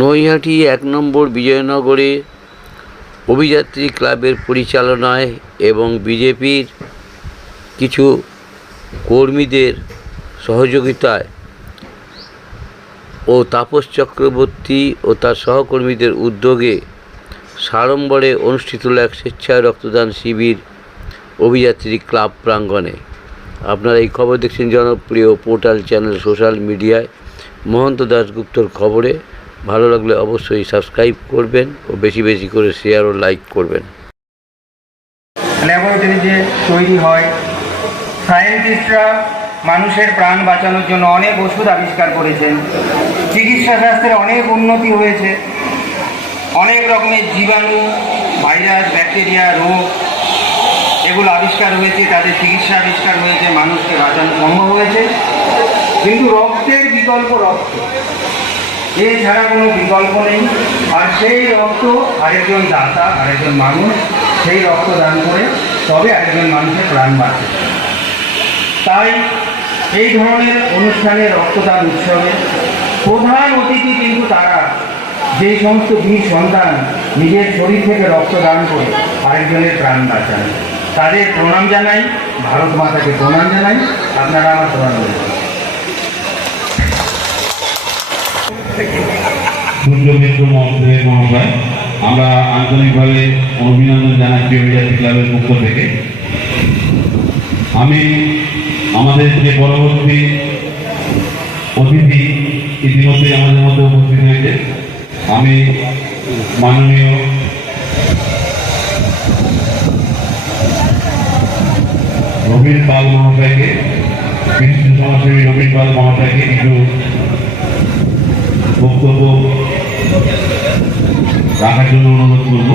নৈহাটি ১ নম্বর বিজয়নগরে অভিযাত্রী ক্লাবের পরিচালনায় এবং বিজেপির কিছু কর্মীদের সহযোগিতায় ও তাপস চক্রবর্তী ও তার সহকর্মীদের উদ্যোগে সাড়ম্বরে অনুষ্ঠিত হল এক স্বেচ্ছায় রক্তদান শিবির অভিযাত্রী ক্লাব প্রাঙ্গণে। আপনারা এই খবর দেখছেন জনপ্রিয় পোর্টাল চ্যানেল সোশ্যাল মিডিয়ায় মহন্ত দাশগুপ্তর খবরে। ভালো লাগলে অবশ্যই সাবস্ক্রাইব করবেন ও বেশি বেশি করে শেয়ার ও লাইক করবেন। ল্যাবরেটরি যে তৈরি হয়, সায়েন্টিস্টরা মানুষের প্রাণ বাঁচানোর জন্য অনেক ওষুধ আবিষ্কার করেছেন। চিকিৎসা শাস্ত্রে অনেক উন্নতি হয়েছে। অনেক রকমের জীবাণু, ভাইরাস, ব্যাকটেরিয়া, রোগ এগুলো আবিষ্কার হয়েছে, তাদের চিকিৎসা আবিষ্কার হয়েছে, মানুষকে বাঁচানো সম্ভব হয়েছে। কিন্তু রক্তের বিকল্প রক্ত, এছাড়া কোনো বিকল্প নেই। আর সেই রক্ত আরেকজন দাতা, আরেকজন মানুষ সেই রক্ত দান করে তবে আরেকজন মানুষের প্রাণ বাঁচে। তাই এই ধরনের অনুষ্ঠানে, রক্তদান উৎসবে প্রধান অতিথি কিন্তু তারা, যেই সমস্ত বীর সন্তান নিজের শরীর থেকে রক্তদান করে আরেকজনের প্রাণ বাঁচান। তাদের প্রণাম জানাই, ভারত মাতাকে প্রণাম জানাই। আপনারা আমার প্রণাম জানাই। সূর্যমিত্র মহাশয়, আমরা আন্তরিকভাবে অভিনন্দন জানাচ্ছি অভিযাত্রী ক্লাবের পক্ষ থেকে। আমি আমাদের যে পরবর্তী অতিথি ইতিমধ্যে আমাদের মধ্যে উপস্থিত হয়েছে, আমি মাননীয় রবীন পাল মহাশয়কে, বিশিষ্ট সমাজসেবী রবীন পাল মহাশয়কে কিছু বক্তব্য রাখার জন্য অনুরোধ করব।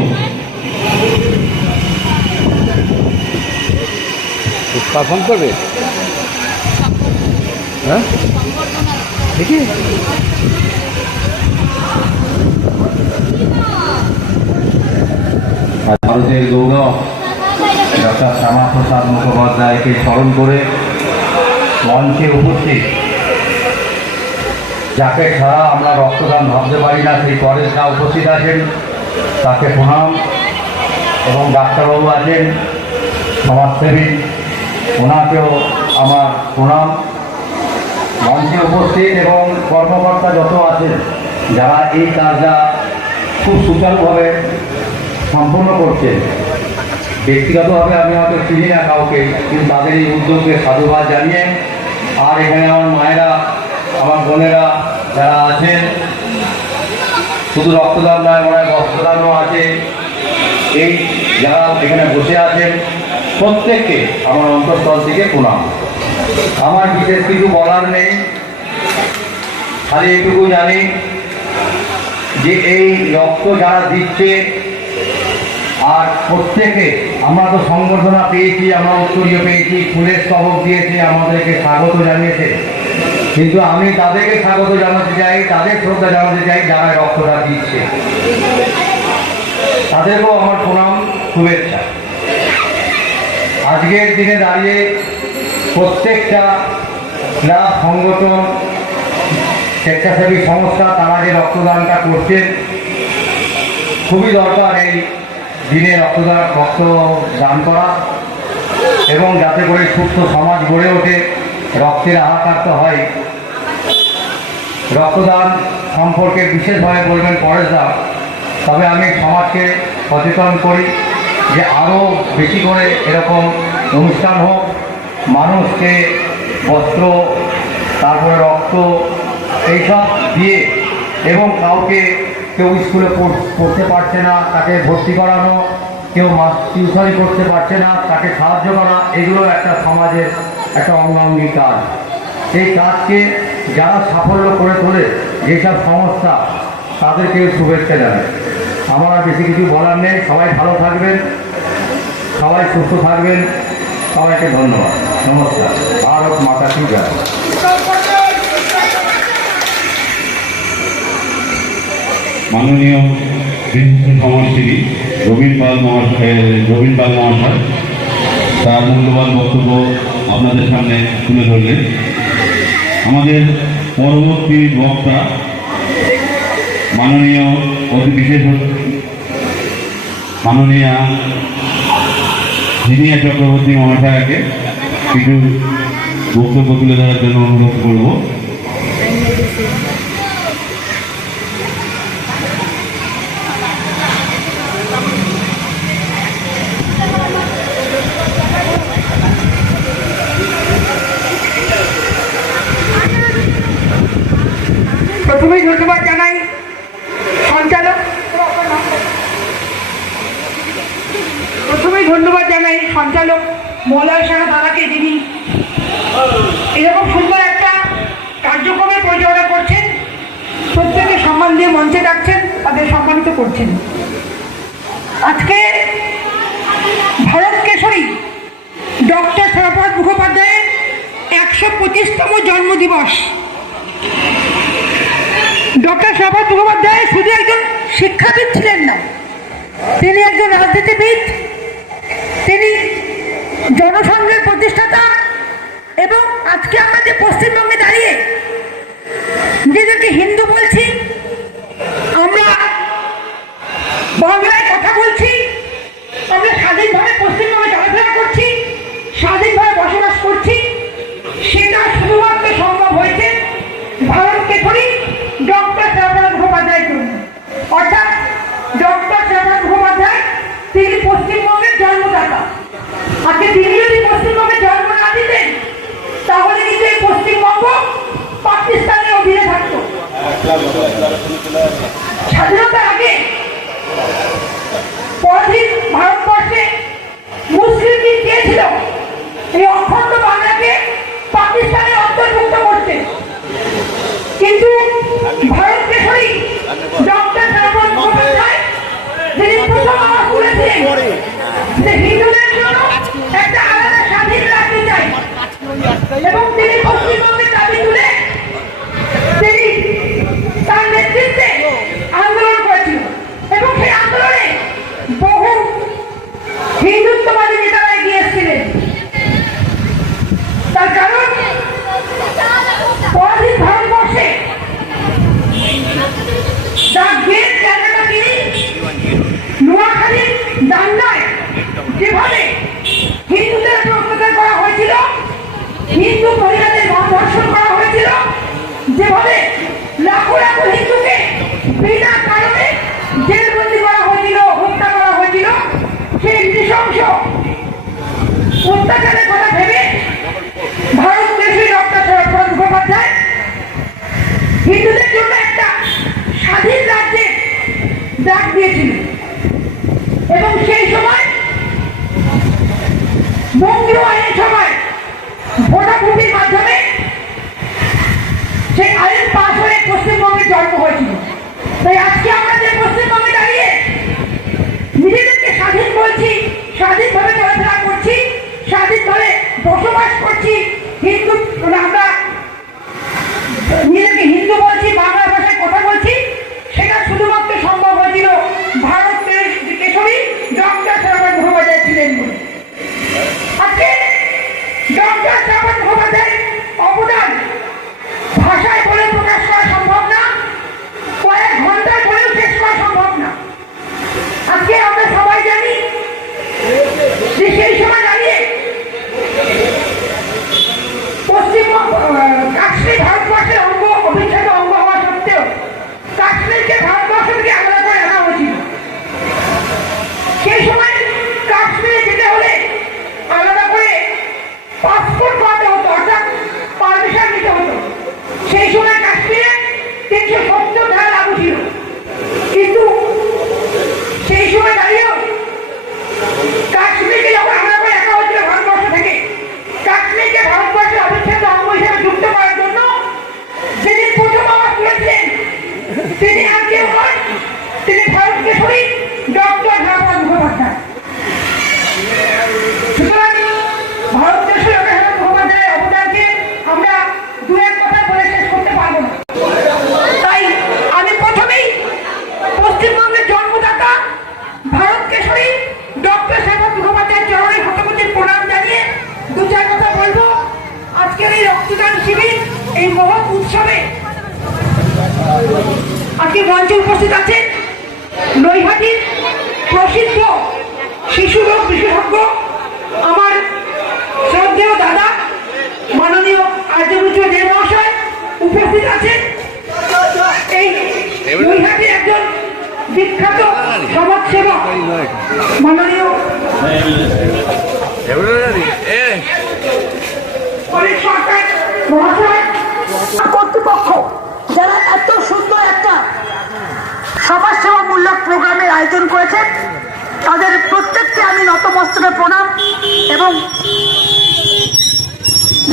পারফর্ম করবে? হ্যাঁ, দেখি ভারতের গৌরব ডক্টর শ্যামাপ্রসাদ মুখোপাধ্যায়কে স্মরণ করে মঞ্চে উপস্থিত, যাকে ছাড়া আমরা রক্তদান ভাবতে পারি না, সেই পরেশরা উপস্থিত আছেন, তাকে প্রণাম। এবং ডাক্তারবাবু আছেন, সমাজসেবী, ওনাকেও আমার প্রণাম। মঞ্চে উপস্থিত এবং কর্মকর্তা যত আছেন, যারা এই কাজটা খুব সুচারুভাবে সম্পূর্ণ করছেন। ব্যক্তিগতভাবে আমি হয়তো চিনি না কাউকে, কিন্তু তাদের এই উদ্যোগকে সাধুবাদ জানিয়ে, আর এখানে আমার মায়েরা, আমার বোনেরা যারা আছেন, শুধু রক্তদান নয়, মনে হয় বস্ত্রদানও আছে, এই যারা এখানে বসে আছেন প্রত্যেককে আমার অন্তঃস্থল থেকে প্রণাম। আমার বিশেষ কিছু বলার নেই, খালি এইটুকু জানি যে এই রক্ত যারা দিচ্ছে, আর প্রত্যেকে আমরা তো সংবর্ধনা পেয়েছি, আমরা উত্তরীয় পেয়েছি, ফুলের স্তবক দিয়েছি, আমাদেরকে স্বাগত জানিয়েছে। কিন্তু আমি তাদেরকে স্বাগত জানাতে চাই, তাদের শ্রদ্ধা জানাতে চাই যারা রক্তটা দিচ্ছে, তাদেরকেও আমার প্রণাম, শুভেচ্ছা। আজকের দিনে দাঁড়িয়ে প্রত্যেকটা ক্লাব, সংগঠন, স্বেচ্ছাসেবী সংস্থা তারা যে রক্তদানটা করছেন, খুবই দরকার এই দিনে রক্তদান করা, এবং যাতে করে সুস্থ সমাজ গড়ে ওঠে। রক্তের হাহাকার তো হয়। রক্তদান সম্পর্কে বিশেষভাবে বলবেন পরেশদা, তবে আমি সমাজকে সচেতন করি যে আরও বেশি করে এরকম অনুষ্ঠান হোক, মানুষকে বস্ত্র, তারপরে রক্ত এইসব দিয়ে, এবং কাউকে কেউ স্কুলে পড়তে পারছে না তাকে ভর্তি করানো, কেউ টিউশনি করতে পারছে না তাকে সাহায্য করা, এগুলো একটা সমাজের একটা অঙ্গাঙ্গী কাজ। এই কাজকে যারা সাফল্য করে তোলে, যেসব সংস্থা, তাদেরকে শুভেচ্ছা জানাই। আমার আর বেশি কিছু বলার নেই। সবাই ভালো থাকবেন, সবাই সুস্থ থাকবেন, সবাইকে ধন্যবাদ, নমস্কার। ভারত মাতা কি জয়। মাননীয় বিশিষ্ট সমাজসেবী রবীন পাল মহাশয় তার মূল্যবান বক্তব্য আপনাদের সামনে তুলে ধরলেন। আমাদের পরবর্তী বক্তা মাননীয় অতি বিশেষ মাননীয়া জিনিয়া চক্রবর্তী মহাশয়কে কিছু বক্তব্য তুলে ধরার জন্য অনুরোধ করব। প্রথমেই ধন্যবাদ জানাই সঞ্চালক মলয় সাহা দাদাকে, যিনি এরকম সুন্দর একটা কার্যক্রমের পরিচালনা করছেন, প্রত্যেকে সম্মান দিয়ে মঞ্চে ডাকছেন, তাদের সম্মানিত করছেন। আজকে ভারত কেশরী ডক্টর শরৎ মুখোপাধ্যায়ের 125তম জন্মদিবস। ডক্টর শরৎ মুখোপাধ্যায় শুধু একজন শিক্ষাবিদ ছিলেন না, তিনি একজন রাজনীতিবিদ, তিনি জনসংঘের প্রতিষ্ঠাতা, এবং আজকে আমরা যে পশ্চিমবঙ্গে দাঁড়িয়ে নিজেদেরকে হিন্দু বলছি, আমরা বাংলায় কথা বলছি, আমরা স্বাধীনভাবে পশ্চিমবঙ্গে চলাফেরা করছি, স্বাধীনভাবে বসবাস করছি, সেটা শুধুমাত্র সম্ভব হয়েছে ভারত কেশরী ডক্টর শরৎ মুখোপাধ্যায়ের জন্য। অর্থাৎ ডক্টর শরৎ মুখোপাধ্যায় তিনি পশ্চিমবঙ্গের জন্মদাতা। আজকে তিনি যদি পশ্চিমবঙ্গে জন্ম না দিতেন, তাহলে কিন্তু এই পশ্চিমবঙ্গ পাকিস্তানের অধীনে থাকতো। স্বাধীনতার আগে পরাধীন ভারতবর্ষে মুসলিম লীগ চেয়েছিল এই অখণ্ড বাংলাকে পাকিস্তানের অন্তর্ভুক্ত করতে, কিন্তু ভারত কেশরী ডক্টর শরৎ মুখোপাধ্যায় তিনি প্রথম আওয়াজ তুলেছিলেন যে হিন্দুদের জন্য একটা আলাদা স্বাধীন রাজ্য চাই, এবং তিনি পশ্চিমবঙ্গের দাবি তুলে তিনি তার নেতৃত্বে আন্দোলন করেছিল, এবং সেই আন্দোলনে বহু হিন্দুত্ববাদী নেতারা এগিয়ে এসেছিলেন। তার কারণ পরাধীন ভারতবর্ষে জায়গাটা তিনি নোয়াখালীর দাঙ্গায় যেভাবে হিন্দুদের অত্যাচার করা হয়েছিল, হিন্দু মহিলাদের ধর্ষণ করা হয়েছিল, যেভাবে লাখো লাখো হিন্দুকে বিনা কারণে জেলবন্দি করা হয়েছিল, হত্যা করা হয়েছিল, সেই নৃশংস অত্যাচারের কথা ভেবে ভারত কেশরী ডক্টর শরৎ মুখোপাধ্যায় হিন্দুদের জন্য একটা স্বাধীন রাজ্যের ডাক দিয়েছিল। এবং সেই সময় বঙ্গীয় আইন সভায় ভোটাভুটির মাধ্যমে সেই আইন পাশ হয়ে পশ্চিমবঙ্গের জন্ম হয়েছিল। তাই আজকে আমরা যে পশ্চিমবঙ্গে দাঁড়িয়ে নিজেদেরকে স্বাধীন বলছি, স্বাধীনভাবে চলাফেরা করছি, স্বাধীনভাবে বসবাস করছি, হিন্দু আমরা নিজেকে হিন্দু বলছি, বাংলা ভাষায় কথা বলছি, সেটা শুধুমাত্র সম্ভব হয়েছিল ভারত কেশরী ডক্টর শরৎ মুখোপাধ্যায় ছিলেন বলে। আজকে ডক্টর শরৎ মুখোপাধ্যায়ের অবদান ভাষায় বলে প্রকাশ করা সম্ভব না, কয়েক ঘন্টায় বলেও শেষ করা সম্ভব না। আজকে আমরা সবাই জানি যে সেই সময় দাঁড়িয়ে কাশ্মীর ভারতবর্ষের অঙ্গ, অবিচ্ছেদ্য অঙ্গ হওয়া সত্ত্বেও কাশ্মীরকে ভারতবর্ষ থেকে আলাদা করে আনা হয়েছিল। সেই সময় কাশ্মীরে যেতে হলে আলাদা করে পাসপোর্ট করাতে হতো, অর্থাৎ পারমিশন নিতে হতো। সেই সময় কাশ্মীরে 370 ধারা লাগু ছিল, কিন্তু সেই সময় দাঁড়িয়েও কাশ্মীরকে যখন আলাদা করে রাখা হয়েছিল ভারতবর্ষ থেকে, কাশ্মীরকে ভারতবর্ষের অবিচ্ছেদ্য অঙ্গ হিসেবে যুক্ত করার জন্য যিনি প্রথম আওয়াজ তুলেছিলেন তিনি আর কেউ নয়, তিনি ভারত কেশরী ডক্টর শরৎ মুখোপাধ্যায়। সুতরাং ভারত কেশরী ডক্টর শরৎ মুখোপাধ্যায়ের অবদানকে আমরা দু এক কথা বলে শেষ করতে পারবো না। তাই আমি প্রথমেই পশ্চিমবঙ্গের জন্মদাতা ভারত কেশরী ডক্টর শরৎ মুখোপাধ্যায়ের চরণে শতকোটি প্রণাম জানিয়ে দু চার কথা বলবো। আজকের এই রক্তদান শিবির, এই মহৎ উৎসবে আজকে মঞ্চে মঞ্চে উপস্থিত আছেন নৈহাটির প্রসিদ্ধ শিশু রোগ বিশেষজ্ঞ আমার শ্রদ্ধেয় দাদা মাননীয় আর্যভূষ দে মহাশয় উপস্থিত আছেন। এই নৈহাটির একজন বিখ্যাত সমাজসেবক মাননীয় অনেক সরকার মহাশয় কর্তৃপক্ষ যারা এত সুন্দর একটা সমাজসেবামূলক প্রোগ্রামের আয়োজন করেছেন তাদের প্রত্যেককে আমি নতমস্তকে প্রণাম এবং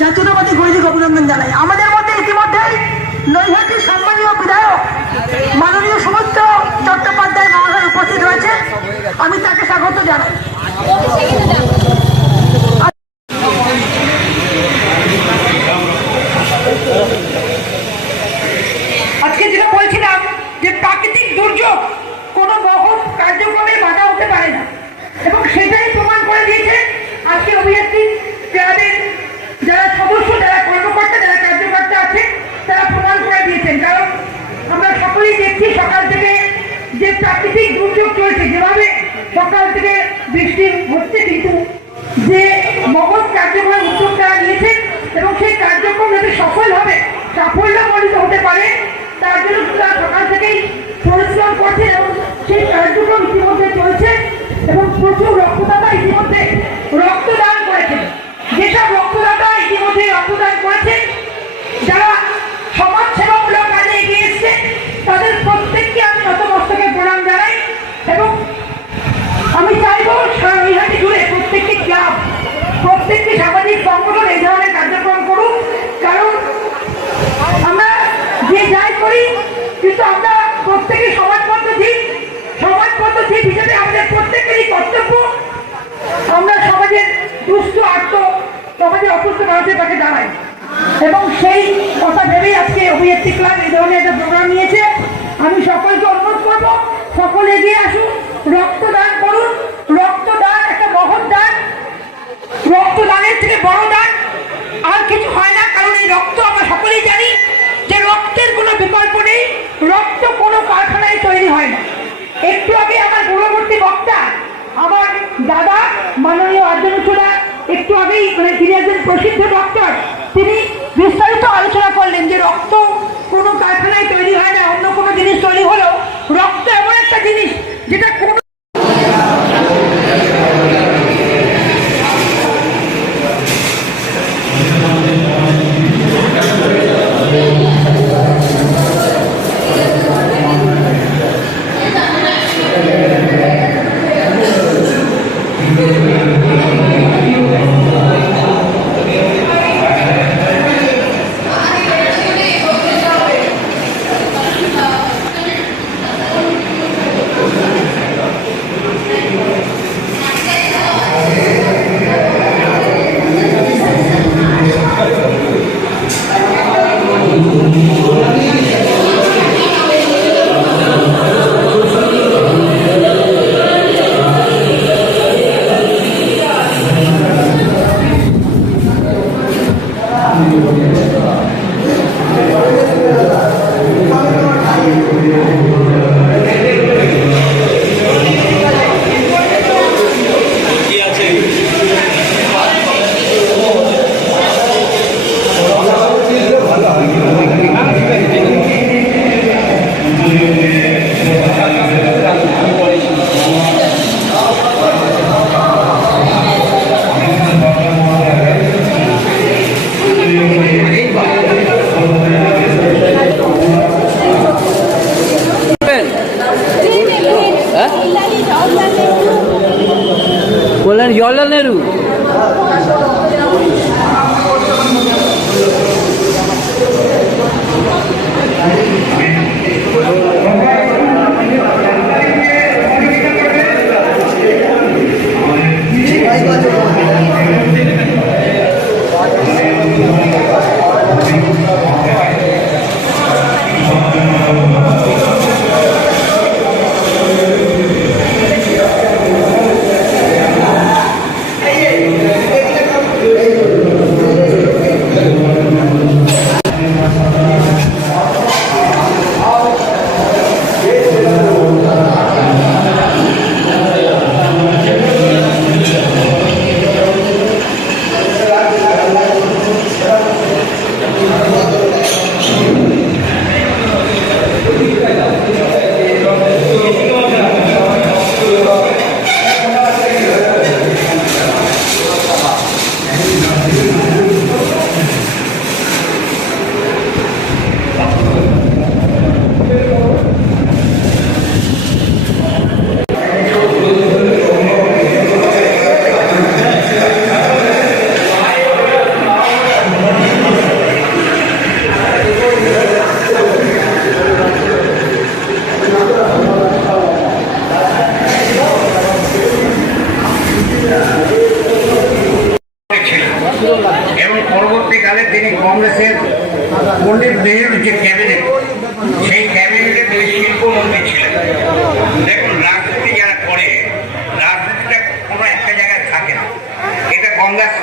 জাতীয়তাবাদী গৈরিক অভিনন্দন জানাই। আমাদের মধ্যে ইতিমধ্যেই নৈহাটির সম্মানীয় বিধায়ক মাননীয় সুমিত্র চট্টোপাধ্যায় মহাশয় উপস্থিত রয়েছে, আমি তাকে স্বাগত জানাই। আজকে যেটা বলছিলাম যে প্রাকৃতিক দুর্যোগ কোনো মহৎ কার্যক্রমে বাধা হতে পারে না এবং সেটাই প্রমাণ করে দিয়েছে আজকে অভিযাত্রী ক্লাবের যারা সদস্য, যারা কর্মকর্তা, যারা কার্যকর্তা আছে তারা প্রমাণ করে দিয়েছেন। কারণ আমরা সকলেই দেখছি সকাল থেকে যে প্রাকৃতিক দুর্যোগ চলছে, যেভাবে সকাল থেকে বৃষ্টি হচ্ছে, কিন্তু যে মহৎ কার্যক্রম উদ্যোগ তারা নিয়েছেন এবং সেই কার্যক্রম যাতে সফলভাবে সাফল্যমণ্ডিত হতে পারে তার জন্য তারা সকাল থেকেই পরিশ্রম করছেন এবং সেই কার্যক্রম ইতিমধ্যে চলছে এবং প্রচুর রক্তদাতা ইতিমধ্যে রক্তদান করেছেন। যেসব রক্তদাতা ইতিমধ্যে রক্তদান করেছেন, যারা সমাজসেবামূলক কাজে এগিয়ে এসছে, তাদের প্রত্যেককে আমি নতমস্তকে প্রণাম জানাই এবং আমি চাইবো নৈহাটি জুড়ে প্রত্যেকটি ক্লাব, প্রত্যেকটি সামাজিক সংগঠন এই ধরনের কার্যক্রম করুক। কারণ আমরা যে যাই করি কিন্তু আমরা প্রত্যেকে সমাজবদ্ধ জীব হিসেবে আমাদের প্রত্যেকেরই কর্তব্য আমরা সমাজের দুস্থ আর্ত সমাজের অসুস্থ মানুষের পাশে দাঁড়াই এবং সেই কথা ভেবেই আজকে অভিযাত্রী ক্লাব এই ধরনের একটা প্রোগ্রাম নিয়েছে। আমি সকলকে অনুরোধ করবো সকলে এগিয়ে আসুন, রক্তদান করুন। রক্তদান একটা মহৎ দান, রক্তদানের থেকে বড় দান আর কিছু হয় না। কারণ এই রক্ত আমরা সকলেই জানি যে রক্তের কোনো বিকল্প নেই, রক্ত কোনো কারখানায় তৈরি হয় না। একটু আগে আমার পূর্ববর্তী বক্তা আমার দাদা মাননীয় আর্যভূষদা একটু আগেই তিনি একজন প্রসিদ্ধ ডক্টর, তিনি বিস্তারিত আলোচনা করলেন যে রক্ত কোনো কারখানায় তৈরি হয় না। অন্য কোনো জিনিস তৈরি হলেও রক্ত এমন একটা জিনিস যেটা কোনো কল্যাণ জওয়াহরলাল নেহরু।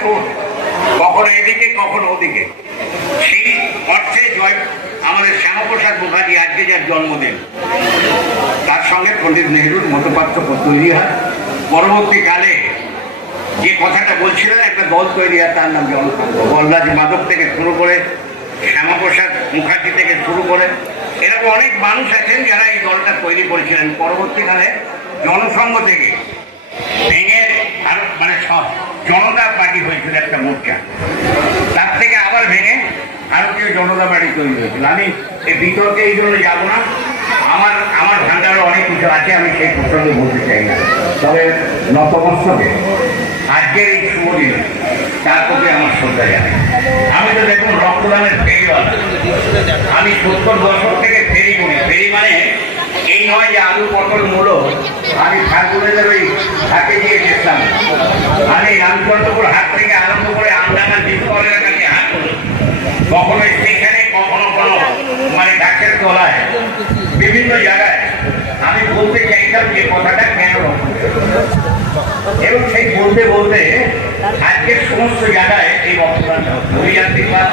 ঠোঁট কখনো এদিকে কখনো ওদিকে। সেই অর্থে আমাদের শ্যামাপ্রসাদ মুখার্জি আজকে যার জন্মদিন, তার সঙ্গে পণ্ডিত নেহরুর মতপার্থক্য তৈরি হয়। পরবর্তীকালে যে কথাটা বলছিলেন, একটা দল তৈরি হয়, তার নাম জনসংঘ। বলরাজ মাধব থেকে শুরু করে, শ্যামাপ্রসাদ মুখার্জি থেকে শুরু করে, এরকম অনেক মানুষ আছেন যারা এই দলটা তৈরি করেছিলেন। পরবর্তীকালে জনসংঘ থেকে ভেঙে আরো সব জনতা পার্টি হয়েছিল একটা মোর্চা, তার থেকে আবার ভেঙে ভারতীয় জনতা পার্টি তৈরি হয়েছিল। আমি এই বিতর্কে এই জন্য যাবো না, আমার ভান্ডারে অনেক কিছু আছে, আমি সেই প্রসঙ্গে বলতে চাই না। তবে নতমস্তকে আজকের এই শুভ দিনে তার প্রতি আমার শ্রদ্ধা জানাই। আমি তো দেখুন রক্তদানের ফেরিওয়ালা, আমি 70 দশক থেকে ফেরি করি। ফেরি মানে এই নয় যে আলু পটল মূলো আমি ফাল্গুনের ওই হাটে গিয়ে দেখতাম। আমি রামচন্দ্রপুর হাট থেকে আরম্ভ করে আমডাঙ্গা দ্বীপকলের কাছে হাট করি, কখনো স্টেশনে, কখনো কোনো গাছের তলায়, বিভিন্ন জায়গায়। আমি বলতে চাইতাম যে কথাটা কেন এবং সেই বলতে বলতে আজকের সমস্ত জায়গায় এই রক্তদানটা অভিযাত্রীবাদ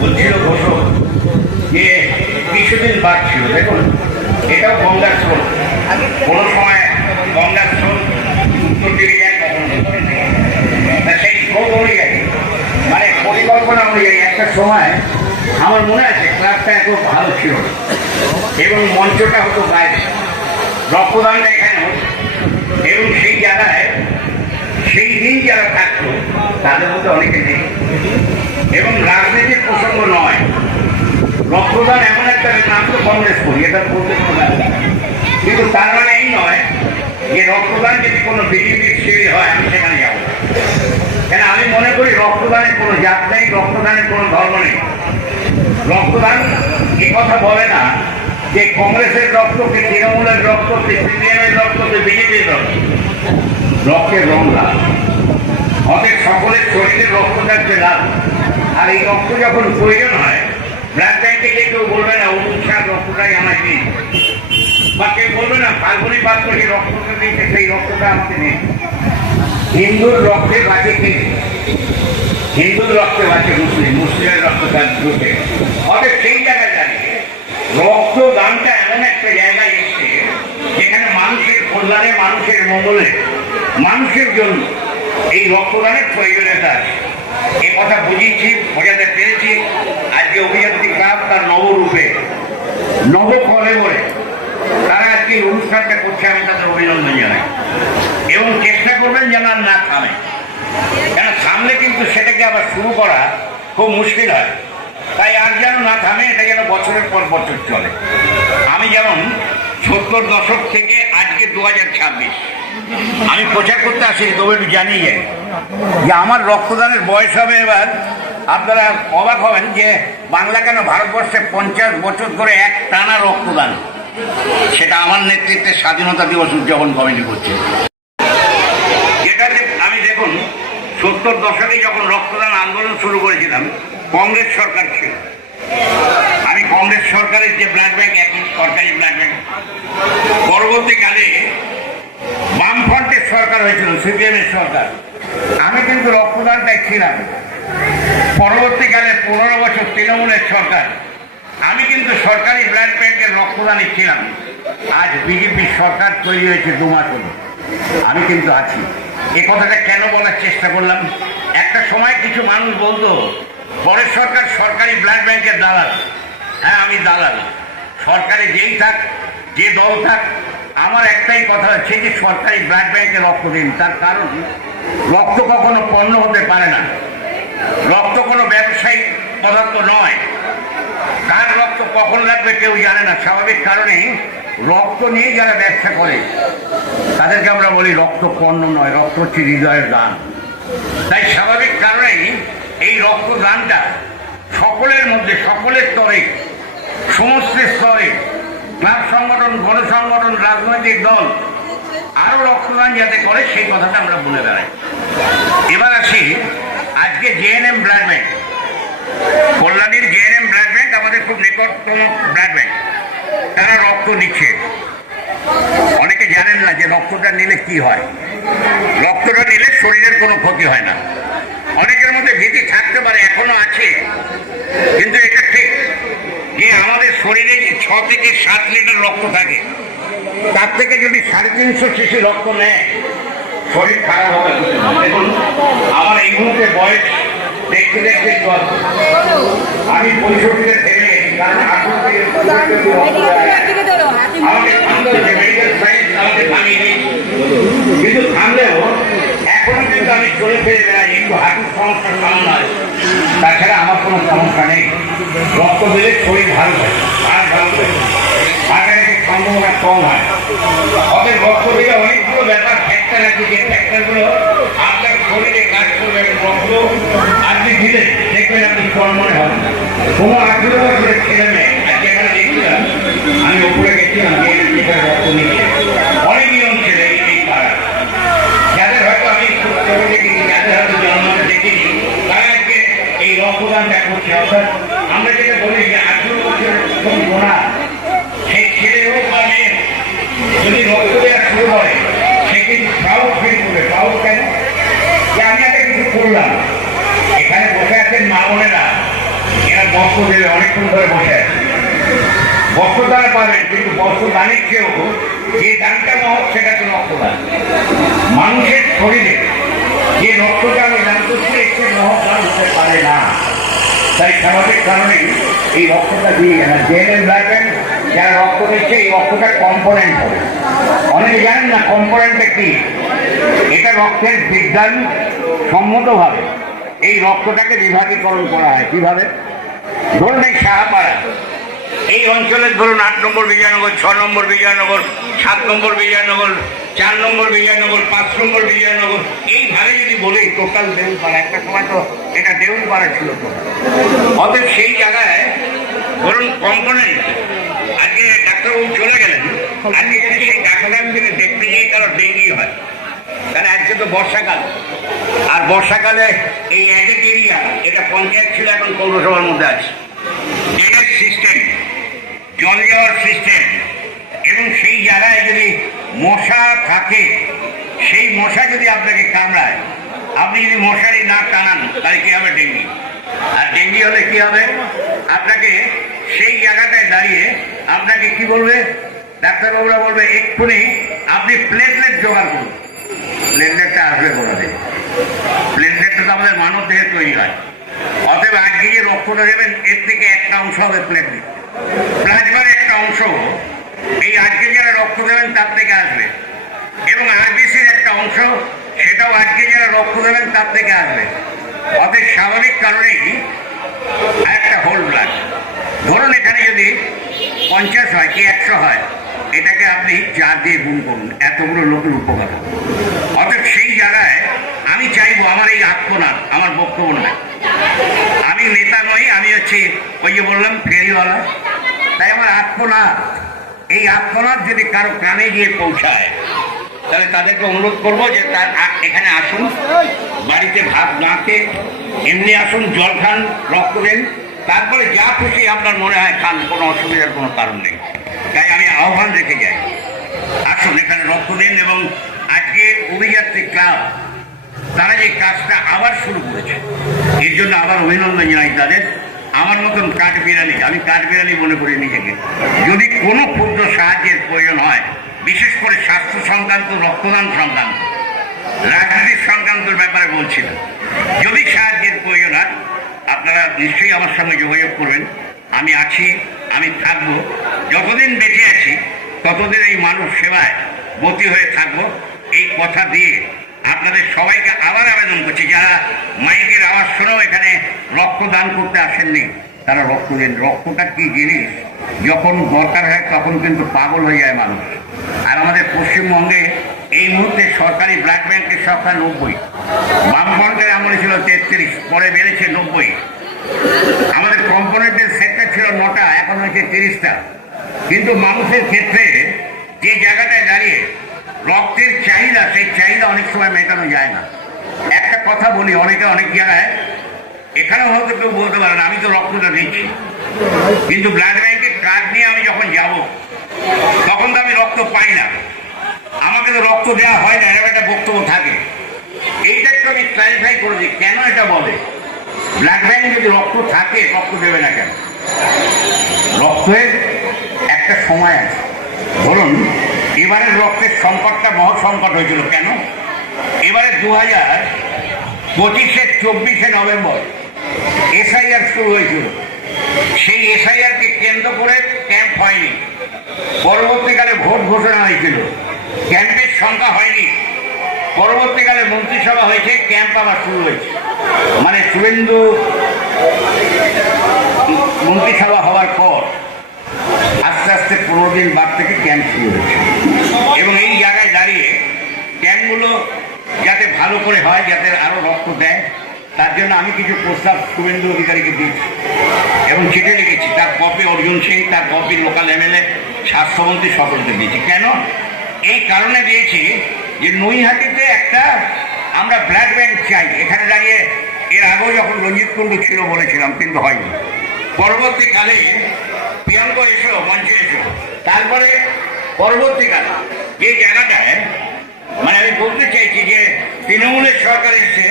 বলছিল ঘোষক যে কিছুদিন বাদ ছিল। দেখুন, এটাও গঙ্গার স্রোত, কোনো সময় গঙ্গার স্রোত উত্তর দিকে যায়, কখনো সেই স্রোত অনুযায়ী পরিকল্পনা অনুযায়ী একটা সময় আমার মনে আছে ক্লাবটা এত ভালো ছিল এবং মঞ্চটা হতো বাইরে, রক্তদানটা এখানে হতো। এবং সেই জায়গায় সেই দিন যারা থাকতো তাদের মধ্যে অনেকে নেই এবং রাজনীতির প্রসঙ্গ নয়। রক্তদান এমন একটা, নাম তো কংগ্রেস করি, এটা বলতে কোনো, কিন্তু তার মানে এই নয় যে রক্তদান যদি কোনো বিজেপির শিবির হয় আমি সেখানে যাব। কেন আমি মনে করি রক্তদানের কোনো জাত নেই, রক্তদানের কোনো ধর্ম নেই। রক্তদান এ কথা বলে না যে কংগ্রেসের রক্ত, কি তৃণমূলের রক্ত, কি সিপিএমের রক্ত, কি বিজেপির রক্ত। রক্তের রং লাল, অতএব সকলের শরীরের রক্ত থাকবে লাল। আর এই রক্ত যখন প্রয়োজন হয়, ব্লাড ব্যাংকে গিয়ে কেউ বলবে না অনুষ্ঠান রক্তটাই আমার নেই, বা কেউ বলবে না ফাল্গুনি পাত্র যে রক্তটা দিয়েছে সেই রক্তটা আমাকে নেই। হিন্দুর রক্তে বাঁচে কে? হিন্দুর রক্তে বাঁচে মুসলিম, মুসলিমের রক্ত তার ঢুকে। অতএব সেই জায়গায় দাঁড়িয়ে রক্তদানটা এমন একটা জায়গায় এসছে যেখানে মানুষের কল্যাণে, মানুষের মঙ্গলে, মানুষের জন্য এই রক্তদানের প্রয়োজনীয়তা আছে। এই কথা বুঝিয়েছি, বোঝাতে পেরেছি। আজকে অভিযাত্রী ক্লাব তার নবরূপে, নবফলে বলে তারা আজকে এই অনুষ্ঠানটা করছে, আমি তাদের অভিনন্দন জানাই এবং চেষ্টা করবেন যেন আর না থামে। কেন থামলে কিন্তু সেটাকে আবার শুরু করা খুব মুশকিল হয়। তাই আর যেন না থামে, এটা যেন বছরের পর বছর চলে। আমি যেমন 70 দশক থেকে আজকে 2026 আমি প্রচার করতে আসি, তবে একটু জানিয়ে যাই যে আমার রক্তদানের বয়স হবে এবার। আপনারা অবাক হবেন যে বাংলা কেন ভারতবর্ষে 50 বছর ধরে এক টানা রক্তদান, সেটা আমার নেতৃত্বে স্বাধীনতা দিবস উদযাপন কমিটি করছে। যেটাতে আমি দেখুন 70 দশকে যখন রক্তদান আন্দোলন শুরু করেছিলাম, কংগ্রেস সরকার ছিল। আমি কংগ্রেস সরকারের যে ব্লাড ব্যাংক, এখন সরকারি ব্লাড ব্যাংক, পরবর্তীকালে বামফ্রন্টের সরকার হয়েছিল, সিপিএমের সরকার, আমি কিন্তু রক্তদানটাই ছিলাম। পরবর্তীকালে 15 বছর তৃণমূলের সরকার, আমি কিন্তু সরকারি ব্লাড ব্যাংকের রক্তদানই ছিলাম। আজ বিজেপির সরকার তৈরি হয়েছে 2 মাস হলো, আমি কিন্তু আছি। এ কথাটা কেন বলার চেষ্টা করলাম, একটা সময় কিছু মানুষ বলতো পরের সরকার সরকারি ব্লাড ব্যাংকের দালাল। হ্যাঁ, আমি দালাল। সরকারে যেই থাক, যে দল থাক, আমার একটাই কথা হচ্ছে যে সরকারি ব্লাড ব্যাংকে রক্ত দিন। তার কারণ রক্ত কখনো পণ্য হতে পারে না, রক্ত কোনো ব্যবসায়িক পদার্থ নয়। কার রক্ত কখন লাগবে কেউ জানে না। স্বাভাবিক কারণেই রক্ত নিয়ে যারা ব্যবসা করে তাদেরকে আমরা বলি রক্ত পণ্য নয়, রক্ত হচ্ছে হৃদয়ের দান। তাই স্বাভাবিক কারণেই এই রক্তদানটা সকলের মধ্যে, সকলের স্তরে, সমস্ত স্তরে, ক্লাব সংগঠন, গণসংগঠন, রাজনৈতিক দল আরো রক্তদান যাতে করে সেই কথাটা আমরা বলে বেড়াই। এবার আসি আজকে জেএনএম ব্লাড ব্যাংক, কল্যাণীর জেএনএম ব্লাড ব্যাংক আমাদের খুব নিকটতম ব্লাড ব্যাংক। তারা রক্ত নিচ্ছে। অনেকে জানেন না যে রক্তটা নিলে কি হয়। রক্তটা নিলে শরীরের কোনো ক্ষতি হয় না। মধ্যে ভীতি থাকতে পারে, এখনো আছে, কিন্তু এটা ঠিক যে আমাদের শরীরে যে 6 থেকে 7 লিটার রক্ত থাকে, তার থেকে যদি 350 সিসি রক্ত নেয় শরীর খারাপ হবে। দেখুন আমার এই মুহূর্তে বয়স দেখতে দেখতে আমি 65-তে থেমে গেছি, কারণ আমাকে থামতে হচ্ছে, মেডিকেল সায়েন্স আমাকে থামিয়ে দিয়েছে, কিন্তু থামলেও এখনো কিন্তু আমি চলে ফিরে বেড়াই, একটু হাঁটুর সমস্যা সামলায়, তাছাড়া আমার কোনো সমস্যা নেই। রক্ত দিলে শরীর ভালো হয়, আর ভালো হয়, আগামী সম্ভাবনা কম হয়। অতএব রক্ত দিলে অনেকগুলো ব্যাপার ফ্যাক্টর আছে, যে ফ্যাক্টরগুলো আপনার শরীরে কাজ করবে। রক্ত আপনি দিলে দেখবেন আপনি কর্মে হবে। কোনো 18 বছরের ছেলে মেয়ে আজকে এখানে দেখছিলাম, আমি ওপরে গেছিলাম, রক্ত নিচ্ছে অনেক নিয়ম ছেলে এই পাড়া, যাদের হয়তো আমি ছোট দেখিনি, যাদের হয়তো জন্ম দেখিনি, তারা আজকে এই রক্তদানটা করছে। অর্থাৎ আমরা যেটা বলি যে 18 বছরের প্রথম গোনা, সেই ছেলে হোক বা মেয়ে যদি রক্ত দেওয়া শুরু করে, সে কিন্তু প্রাউড ফিল করবে। প্রাউড কেন? যে আমি একটা কিছু করলাম। এখানে বসে আছেন মা বোনেরা, এরা বস্ত্র দেবে, অনেকক্ষণ ধরে বসে আছে, বস্ত্র দান পাবেন, কিন্তু বস্ত্র দানের চেয়েও যে দানটা মহৎ, সেটা তো রক্তদান। মানুষের শরীরে যে রক্তদান, ওই দান করছে, একটু মহৎ দান হতে পারে না। তাই স্বাভাবিক কারণে এই রক্তটা দিয়ে জেএনএম ব্লাড ব্যাংক যারা রক্ত দিচ্ছে, এই রক্তটা কম্পোনেন্ট হবে। অনেকে জানেন না কম্পোনেন্টটা কি। এটা রক্তের বিজ্ঞান সম্মতভাবে এই রক্তটাকে বিভাগীকরণ করা হয়। কিভাবে? ধরুন এই সাহাপাড়া, এই অঞ্চলের ধরুন 8 নম্বর বিজয়নগর, 6 নম্বর বিজয়নগর, 7 নম্বর বিজয়নগর, 4 নম্বর বিজয়নগর, 5 নম্বর বিজয়নগর, এইভাবে যদি বলি টোটাল দেউলপাড়া, একটা সময় তো এটা দেউলপাড়া ছিল তো। অতএব সেই জায়গায় ধরুন কম্পোনেন্ট, আজকে ডাক্তারবাবু চলে গেলেন, আজকে যদি সেই ডাক্তার থেকে দেখতে গিয়ে কারো ডেঙ্গি হয়, তাহলে আজকে তো বর্ষাকাল, আর বর্ষাকালে এই অ্যাডেড এরিয়া, এটা পঞ্চায়েত ছিল, এখন পৌরসভার মধ্যে আছে, ড্রেনেজ সিস্টেম, জল যাওয়ার সিস্টেম, এবং সেই জায়গায় যদি মশা থাকে, সেই মশা যদি আপনাকে কামড়ায়, আপনি যদি মশারি না টানান, তাহলে কি হবে? ডেঙ্গি। আর ডেঙ্গি হলে কি হবে? আপনাকে সেই জায়গাটায় দাঁড়িয়ে আপনাকে কি বলবে ডাক্তারবাবুরা? বলবে এক্ষুনি আপনি প্লেটলেট জোগাড় করুন। প্লেটলেটটা আসবে বলে দেবে, প্লেটলেটটা তো আমাদের মানব দেহে তৈরি হয়। অতএব আজকে যে রক্তটা দেবেন, এর থেকে একটা অংশ হবে প্লেটলেট, প্লাজমার একটা অংশ এই আজকে যারা রক্ত দেবেন তার থেকে আসবে, এবং আরবিসির একটা অংশ, সেটাও আজকে যারা রক্ত দেবেন তার থেকে আসবে। অতএব স্বাভাবিক কারণেই একটা হোল ব্লাড, ধরুন এখানে যদি 50 হয় কি 100 হয়, এটাকে আপনি 4 দিয়ে গুণ করুন, এতগুলো লোকের উপকার হবে। অতএব সেই জায়গায় আমি চাইবো, আমার এই আত্মনাথ, আমার বক্তব্য নয়, আমি নেতা নই, আমি হচ্ছে ওই যে বললাম ফেরিওয়ালা, তাই আমার আত্মনাথ, এই আত্মনাথ যদি কারো কানে গিয়ে পৌঁছায়, তাহলে তাদেরকে অনুরোধ করবো যে তার এখানে আসুন, বাড়িতে ভাত না খেয়ে এমনি আসুন, জল খান, রক্ত দেন, তারপরে যা খুশি আপনার মনে হয় খান, কোনো অসুবিধার কোনো কারণ নেই। তাই আমি আহ্বান রেখে যাই, আসুন এখানে রক্ত দিন। এবং আজকে অভিযাত্রী ক্লাব তারা যে কাজটা আবার শুরু করেছে, এর জন্য আবার অভিনন্দন জানাই তাদের। আমার মতন কাঠবিড়ালি, আমি কাঠবিড়ালি মনে করি নিজেকে, যদি কোনো ক্ষুদ্র সাহায্যের প্রয়োজন হয়, বিশেষ করে স্বাস্থ্য সংক্রান্ত, রক্তদান সংক্রান্ত, রাজনীতির সংক্রান্ত ব্যাপারে বলছি না, যদি সাহায্যের প্রয়োজন হয় আপনারা নিশ্চয়ই আমার সঙ্গে যোগাযোগ করবেন। আমি আছি, আমি থাকবো, যতদিন বেঁচে আছি ততদিন এই মানুষ সেবায় ব্রতী হয়ে থাকবো, এই কথা দিয়ে আপনাদের সবাইকে আবার আবেদন করছি, যারা মাইকের আওয়াজ শুনেও এখানে রক্তদান করতে আসেননি, তারা রক্ত দিন। রক্তটা কি জিনিস, যখন দরকার হয় তখন কিন্তু পাগল হয়ে যায় মানুষ। আর আমাদের পশ্চিমবঙ্গে এই মুহূর্তে সরকারি ব্লাড ব্যাংকের সংখ্যা 90, বামফ্রন্টের আমলে ছিল 33, পরে বেড়েছে 90। আমাদের কম্পোনেন্টের সেক্টর ছিল 9টা, এখন হয়েছে 30টা। কিন্তু মানুষের ক্ষেত্রে যে জায়গাটায় দাঁড়িয়ে রক্তের চাহিদা, সেই চাহিদা অনেক সময় মেটানো যায় না। একটা কথা বলি, অনেকে অনেক জায়গায়, এখানেও হয়তো কেউ বলতে পারে না, আমি তো রক্তটা দিচ্ছি, কিন্তু ব্লাড ব্যাংকের কার্ড নিয়ে আমি যখন যাব তখন তো আমি রক্ত পাই না, আমাকে তো রক্ত দেওয়া হয় না, এরকম একটা বক্তব্য থাকে। এইটা একটু আমি ক্লারিফাই করে দিই, কেন এটা বলে। ব্লাড ব্যাংক যদি রক্ত থাকে রক্ত দেবে না কেন? রক্তের একটা সময় আছে। ধরুন এবারের রক্তের সংকটটা মহৎ সংকট হয়েছিল কেন? এবারে 2025-এর 24শে নভেম্বর এসআইআর শুরু হয়েছিল। সেই এসআইআরকে কেন্দ্র করে ক্যাম্প হয়নি। পরবর্তীকালে ভোট ঘোষণা হয়েছিল, ক্যাম্পের সংখ্যা হয়নি। পরবর্তীকালে মন্ত্রিসভা হয়েছে, ক্যাম্প আবার শুরু হয়েছে। মানে শুভেন্দু মন্ত্রিসভা হওয়ার পর আস্তে আস্তে 15 দিন বাদ থেকে ক্যাম্প শুরু হয়েছে। এবং এই জায়গায় দাঁড়িয়ে ক্যাম্পগুলো যাতে ভালো করে হয়, যাতে আরো রক্ত দেয়, তার জন্য আমি কিছু প্রস্তাব শুভেন্দু অধিকারীকে দিয়েছি এবং চিঠি লিখেছি। তার কপি অর্জুন সিং, তার কপি লোকাল এমএলএ, স্বাস্থ্যমন্ত্রী সকলকে দিয়েছি। কেন? এই কারণে দিয়েছি যে নৈহাটিতে একটা আমরা ব্লাড ব্যাংক চাই। এখানে দাঁড়িয়ে এর আগেও যখন রঞ্জিত কুণ্ডু ছিল বলেছিলাম, কিন্তু হয়নি। পরবর্তীকালে প্রিয়ঙ্ক এসো, মঞ্চে এসো। তারপরে পরবর্তীকালে যে জায়গাটায় মানে আমি বলতে চাইছি যে তৃণমূলের সরকার এসে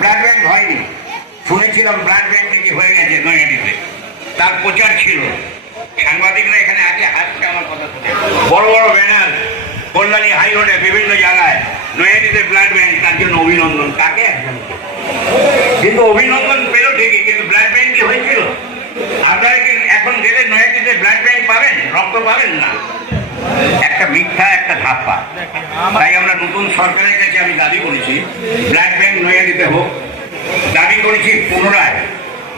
ব্লাড ব্যাংক হয়নি, শুনেছিলাম ব্লাড ব্যাংক নাকি হয়ে গেছে নৈহাটিতে, তার প্রচার ছিল। সাংবাদিকরা এখানে আগে হাসছে আমার কথা শুনে। বড় বড় ব্যানার কল্যাণী হাই রোডে বিভিন্ন জায়গায় নৈহাটিতে ব্লাড ব্যাংক, তার জন্য অভিনন্দন। কাকে? কিন্তু অভিনন্দন পেল ঠিকই, কিন্তু ব্লাড ব্যাংক কি হয়েছিল? আপনারা কি এখন গেলে নৈহাটিতে ব্লাড ব্যাংক পাবেন? রক্ত পাবেন না। একটা মিথ্যা, একটা ধাপ্পা। তাই আমরা নতুন সরকারের কাছে আমি দাবি করেছি ব্লাড ব্যাংক নৈহাটিতে হোক। দাবি করেছি পুনরায়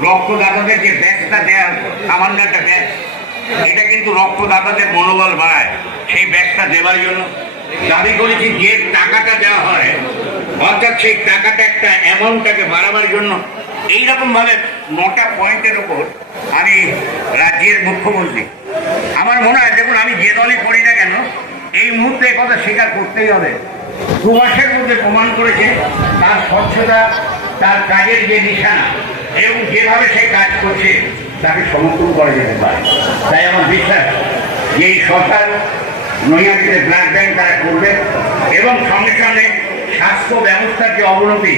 রক্তদাতাদের যে ব্যাচটা দেওয়ার সামান্য একটা ব্যাচ, এটা কিন্তু রক্তদাতাদের মনোবল বাড়ায়। সেই ব্যাচটা দেওয়ার জন্য দাবি করেছি যে টাকাটা দেওয়া হয়, অর্থাৎ সেই টাকাটা একটা অ্যামাউন্টটাকে বাড়াবার জন্য। এইরকম ভাবে 9টা পয়েন্টের উপর আমি রাজ্যের মুখ্যমন্ত্রী, আমার মনে হয়, দেখুন আমি যে দলই করি না কেন, এই মুহূর্তে কথা স্বীকার করতেই হবে, 2 মাসের মধ্যে প্রমাণ করেছে তার স্বচ্ছতা, তার কাজের যে নিশানা এবং যেভাবে সে কাজ করছে তাকে সমর্থন করা যেতে পারে। তাই আমার বিশ্বাস যে এই সরকার নৈহাটিতে ব্লাড ব্যাংক তারা করবে এবং সঙ্গে সঙ্গে স্বাস্থ্য ব্যবস্থার যে অবনতি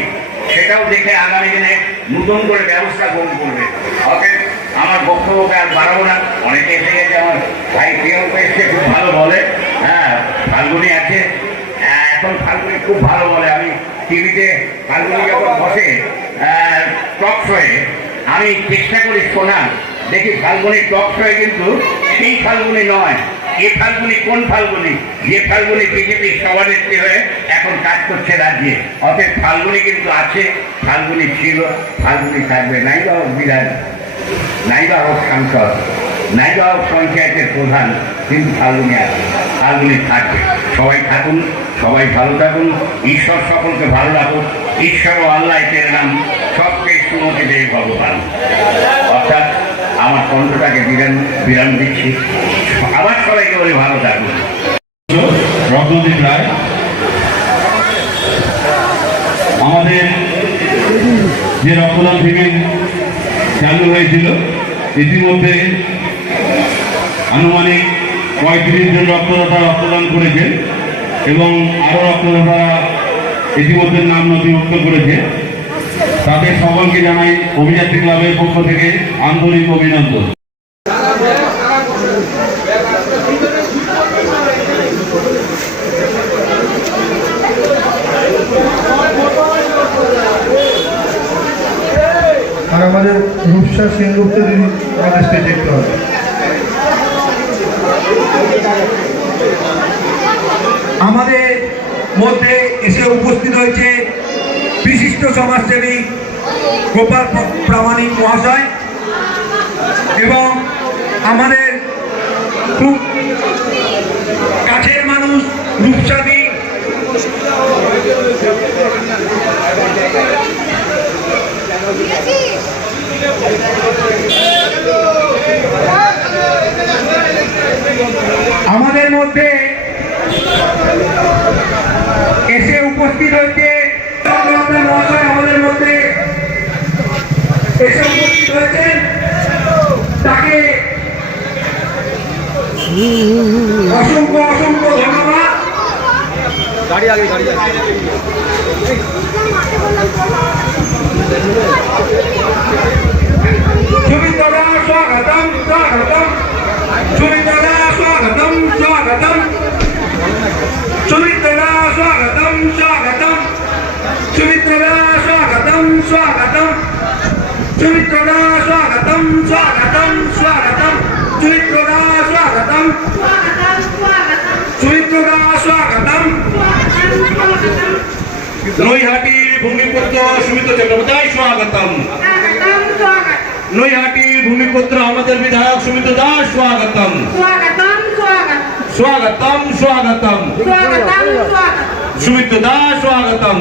সেটাও দেখে আগামী দিনে নতুন করে ব্যবস্থা গ্রহণ করবে। অতএব আমার বক্তব্যকে আর বাড়াবো না, অনেকে এসে গেছে। আমার ভাই প্রিয়ঙ্ক এসে খুব ভালো বলে, হ্যাঁ ফাল্গুনি আছে, এখন ফাল্গুনি খুব ভালো বলে। আমি টিভিতে ফাল্গুনি যখন বসে টক শোয়ে আমি চেষ্টা করি শোনার, দেখি ফাল্গুনি টক শোয়ে কিন্তু সেই ফাল্গুনি নয়। এ ফাল্গুনি কোন ফাল্গুনি? যে ফাল্গুনি বিজেপি সভানেত্রী হয়ে এখন কাজ করছে রাজ্যে। অতএব ফাল্গুনি কিন্তু আছে, ফাল্গুনি ছিল, ফাল্গুনি থাকবে। নাইবা হোক বিধান, নাইবা হোক সাংসদ, নাইবা হোক পঞ্চায়েতের প্রধান, কিন্তু ফাল্গুনি আছে, ফাল্গুনি থাকবে। সবাই থাকুন, সবাই ভালো থাকুন, ঈশ্বর সকলকে ভালো রাখুন। ঈশ্বর ও আল্লাহ এর নাম সবকে সুমতি দেয় ভগবান। অর্থাৎ আমার কণ্ঠটাকে বিরাম দিচ্ছি। আবার সবাইকে বলে ভালো থাকুন। রত্নদীপ রায় আমাদের যে রক্তদান শিবির চালু হয়েছিল, ইতিমধ্যে আনুমানিক 35 জন রক্তদাতা রক্তদান করেছেন এবং আরো রক্তদাতারা ইতিমধ্যে নাম নথিভুক্ত করেছে। তাদের সকলকে জানাই অভিযাত্রী ক্লাবের পক্ষ থেকে আন্তরিক অভিনন্দন। আর আমাদের রূপসা সেনগুপ্ত দিদি আমাদের স্টেজে দেখতে হবে। আমাদের মধ্যে এসে উপস্থিত হয়েছে বিশিষ্ট সমাজসেবী গোপাল প্রামাণিক মহাশয় এবং আমাদের খুব কাছের মানুষ রূপসাদি আমাদের মধ্যে এসে উপস্থিত হয়েছে মহাশয়, আমাদের মধ্যে এসে উপস্থিত হয়েছেন। তাকে অসংখ্য অসংখ্য ধন্যবাদ। গাড়ি আগে सुमित्रा स्वागतम स्वागतम सुमित्रा स्वागतम स्वागतम सुमित्रा स्वागतम स्वागतम सुमित्रा स्वागतम स्वागतम सुमित्रा स्वागतम स्वागतम स्वागतम सुमित्रा स्वागतम सुमित्रा स्वागतम नईहाटीर भूमिपुत्र सुमित चट्टोपाध्याय स्वागतम नईहाटीर भूमिपुत्र हमारे विधायक सुमित दास स्वागतम स्वागतम स्वागतम सुमित दास स्वागतम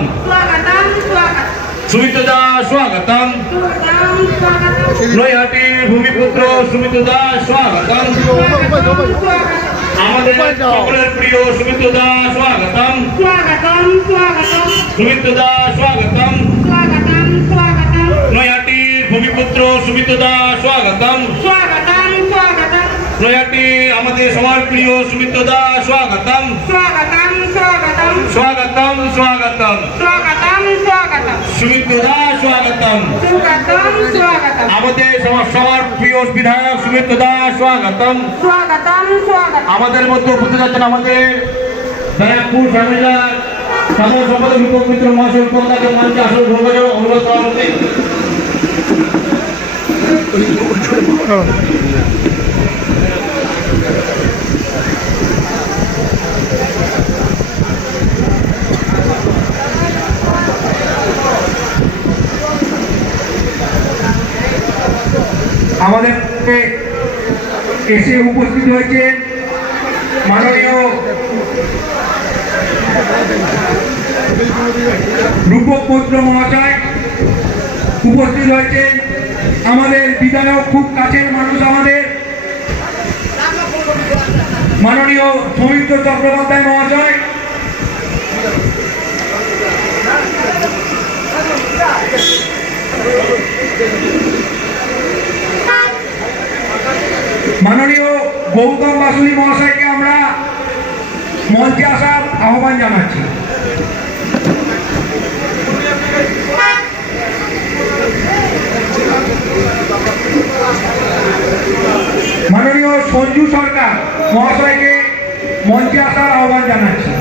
सुमित दास स्वागतम नईहाटीर भूमिपुत्र सुमित दास स्वागतम हमारे সকলের প্রিয় সুমিত দাস স্বাগতম সুমিত দাস স্বাগতম নৈহাটির ভূমিপুত্র সুমিত দাস স্বাগতম নৈহাটির আমাদের সবার প্রিয় সুমিত দাস স্বাগতম স্বাগতম স্বাগতম সুমিত দাস স্বাগতম আমাদের সবার প্রিয় বিধায়ক সুমিত দাস স্বাগতম আমাদের মধ্যে উপস্থিত আছেন আমাদের ব্যারাকপুর সামিলার সাধারণ সম্পাদক দীপক মিত্র মহাশয় তাকে মঞ্চে আসন গ্রহণ করে অনুরোধ করা হচ্ছে। আমাদের এসে উপস্থিত হয়েছে মাননীয় রূপক মৈত্র মহাশয়, উপস্থিত হয়েছে আমাদের বিধায়ক, খুব কাছের মানুষ আমাদের মাননীয় সৌমিত্র চট্টোপাধ্যায় মহাশয়, মাননীয় গৌতম বাসুলি মহাশয়কে আমরা মঞ্চে আসার আহ্বান জানাচ্ছি। মাননীয় সঞ্জু সরকার মহাশয়কে মঞ্চে আসার আহ্বান জানাচ্ছি।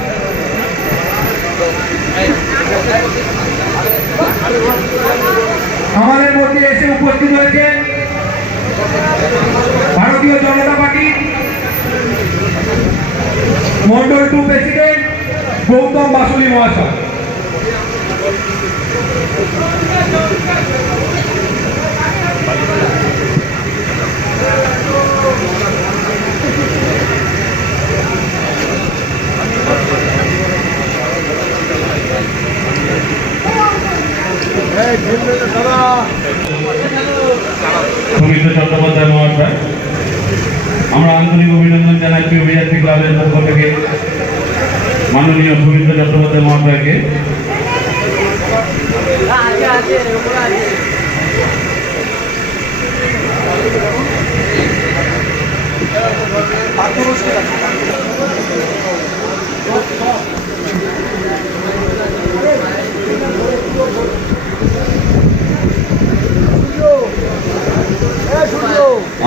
আমাদের মধ্যে এসে উপস্থিত হয়েছেন ভারতীয় জনতা পার্টির মন্ডল 2 প্রেসিডেন্ট গৌতম বাসুলি মহাশয়। সুমিত চট্টোপাধ্যায় মহাশয়, আমরা আন্তরিক অভিনন্দন জানাচ্ছি অভিযাত্রী ক্লাবের পক্ষ থেকে মাননীয় সুমিত চট্টোপাধ্যায় মহাশয়কে।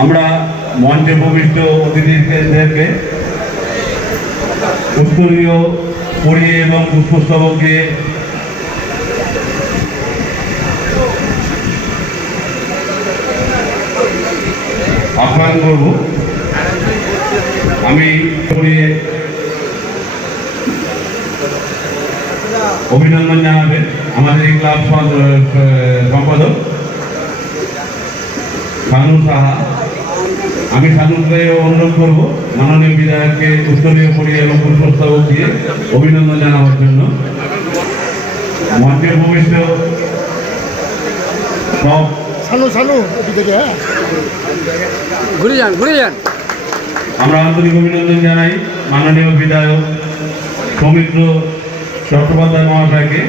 আমরা মঞ্চে উপবিষ্ট অতিথিদেরকে উত্তরীয় পরিয়ে এবং পুষ্পস্তবক দিয়ে আহ্বান করব। আমি পরিয়ে অভিনন্দন জানাবেন আমাদের এই ক্লাব সম্পাদক শানু সাহা। আমি শানুকে অনুরোধ করব মাননীয় বিধায়ককে উত্তরীয় পরিয়ে এবং পুষ্পস্তবক দিয়ে অভিনন্দন জানাবার জন্য। মঞ্চে উপবিষ্ট সব আমরা আন্তরিক অভিনন্দন জানাই মাননীয় বিধায়ক সৌমিত্র চট্টোপাধ্যায় মহাশয়কে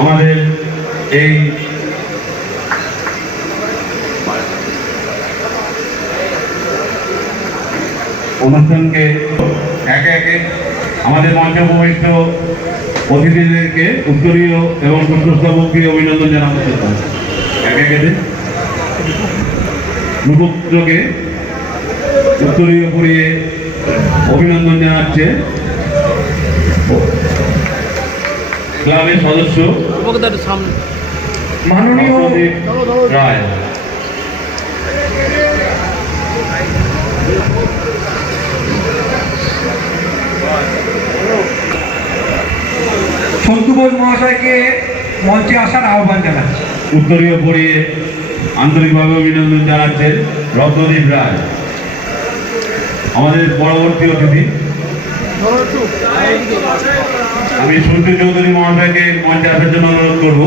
আমাদের এই অনুষ্ঠানকে একে একে আমাদের মঞ্চে উপবিষ্ট অতিথিদেরকে উত্তরীয় এবং পুষ্পস্তবক দিয়ে অভিনন্দন জানাতে চাই। একে কেটে নুপুত্রকে উত্তরীয় পরিয়ে অভিনন্দন জানাচ্ছে ক্লাবের সদস্য মাননীয় রত্নদীপ রায়। সন্তুবোধ মহাশয়কে মঞ্চে আসার আহ্বান জানাচ্ছি। উত্তরীয় পরিয়ে আন্তরিকভাবে অভিনন্দন জানাচ্ছেন রত্নদীপ রায়। আমাদের পরবর্তী অতিথি আমি সূর্য চৌধুরী মহাশয়কে মঞ্চে আসার জন্য অনুরোধ করব।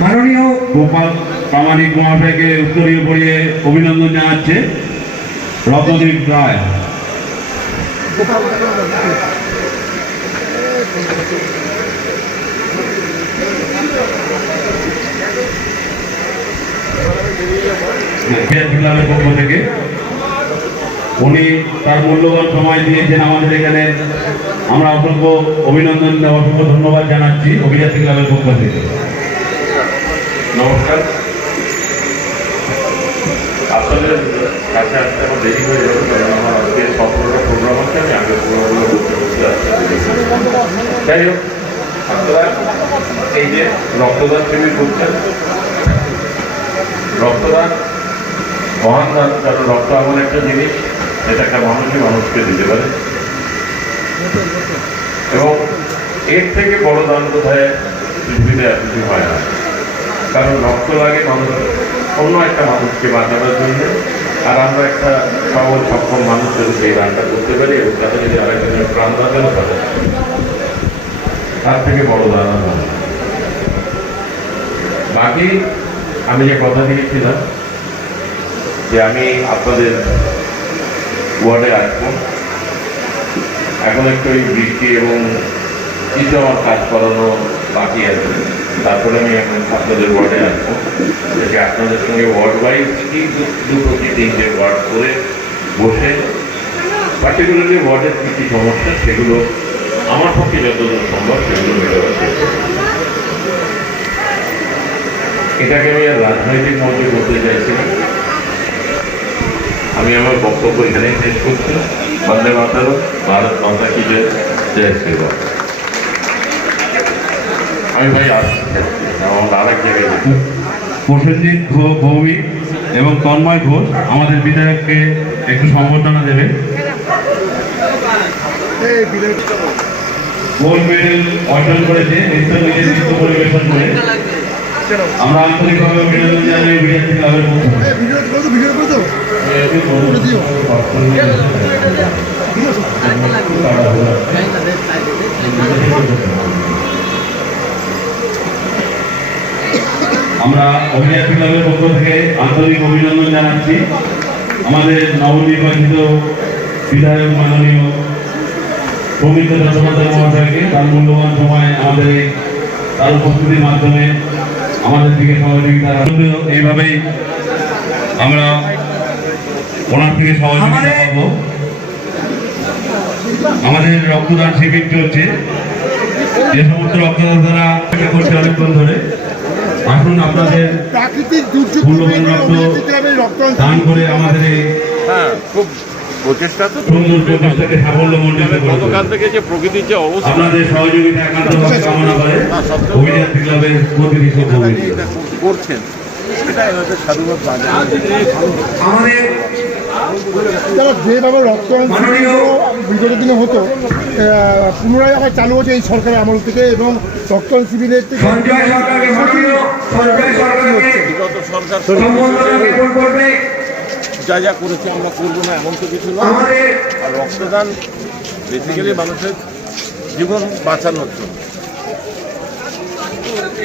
মাননীয় গোপাল প্রামাণিক মহাশয়কে উত্তরীয় পরিয়ে অভিনন্দন জানাচ্ছে রত্নদীপ রায়। ক্লাবের পক্ষ থেকে উনি তার মূল্যবান সময় দিয়েছেন আমাদের এখানে। আমরা অসংখ্য অভিনন্দন অসংখ্য ধন্যবাদ জানাচ্ছি অভিযাত্রী ক্লাবের পক্ষ থেকে। নমস্কার, আপনাদের কাছে আসতে আমার দেরি হয়ে যাবে, কারণ আমার আজকে সতেরোটা প্রোগ্রাম আছে, আমি আগের প্রোগ্রামগুলো করতে করতে আসতে দেরি হয়ে যাবে। যাই হোক, আপনারা এই যে রক্তদান শিবির করছেন, রক্তদান মহান দান, কারণ রক্ত এমন একটা জিনিস যেটা একটা মানুষই মানুষকে দিতে পারে, এবং এর থেকে বড় দান কোথায় পৃথিবীতে আর কিছু হয় না। কারণ রক্ত লাগে মানুষ অন্য একটা মানুষকে বাঁচানোর জন্য, আর আমরা একটা সবল সক্ষম মানুষ যদি সেই দানটা করতে পারি এবং তাতে যদি আরেকজনের প্রাণ বাঁচানো পারে, তার থেকে বড় দান আর হয় না। বাকি আমি যে কথা দিয়েছিলাম যে আমি আপনাদের ওয়ার্ডে আসবো, এখন একটু ওই বৃষ্টি এবং কিছু আমার কাজ করানো বাকি আছে, তারপরে আমি এখন আপনাদের ওয়ার্ডে আসবো, যে আপনাদের সঙ্গে ওয়ার্ড ওয়াইজ দুটো কি তিনটে ওয়ার্ড করে বসে পার্টিকুলারলি ওয়ার্ডের কী কী সমস্যা সেগুলো আমার পক্ষে যতদূর সম্ভব সেগুলো মেটাবার চেষ্টা করব। এটাকে আমি আর রাজনৈতিক মঞ্চে করতে চাইছি না। আমি আমার বক্তব্য এখানেই শেষ করছি। বন্দে মাতরম, ভারত মাতা কি জয়, জয় শ্রীরাম। আমি ভাই আসছি, আমার আর এক জায়গায় যেতে। প্রসেনজিৎ ভৌমিক এবং তন্ময় ঘোষ আমাদের বিধায়ককে একটু সম্বর্ধনা দেবে। গোল্ড মেডেল অর্জন করেছে নৃত্য পরিবেশন করে। আমরা আন্তরিকভাবে অভিনন্দন জানাই অভিযাত্রী ক্লাবের পক্ষ আমরা অভিযাত্রী ক্লাবের পক্ষ থেকে আন্তরিক অভিনন্দন জানাচ্ছি আমাদের নবনির্বাচিত বিধায়ক মাননীয় সৌমিত্র চট্টোপাধ্যায় মহাশয়কে। তার মূল্যবান সময় আমাদের তার উপস্থিতির মাধ্যমে আমাদের দিকে সহযোগিতা এইভাবেই আমরা ওনার থেকে সহযোগিতা পাবো। আমাদের রক্তদান শিবির চলছে, যে সমস্ত রক্তদাতারা করছে অনেকক্ষণ ধরে। আসুন আপনাদের প্রাকৃতিক দুর্যোগ মূল্যবান রক্ত দান করে আমাদের এই খুব প্রচেষ্টা তো সুন্দর প্রচেষ্টাকে সাফল্যমণ্ডিত করতে। গতকাল থেকে যে প্রকৃতির যে অবস্থা, আপনাদের সহযোগিতা একান্তভাবে কামনা করে অভিযাত্রী ক্লাবের প্রতিনিধি করছেন, সেটাই হয়তো সাধুবাদ আমাদের তারা যেভাবে রক্তদান বিগত দিনে হতো, পুনরায় আবার চালু হচ্ছে এই সরকারের আমল থেকে, এবং রক্তদান শিবিরের থেকে সঞ্জয় সরকারকে বিগত সরকার জ্ঞাপন করবে। যা যা করেছে আমরা করবো না এমন তো কিছু না। আমাদের আর রক্তদান বেসিক্যালি মানুষের জীবন বাঁচানোর জন্য,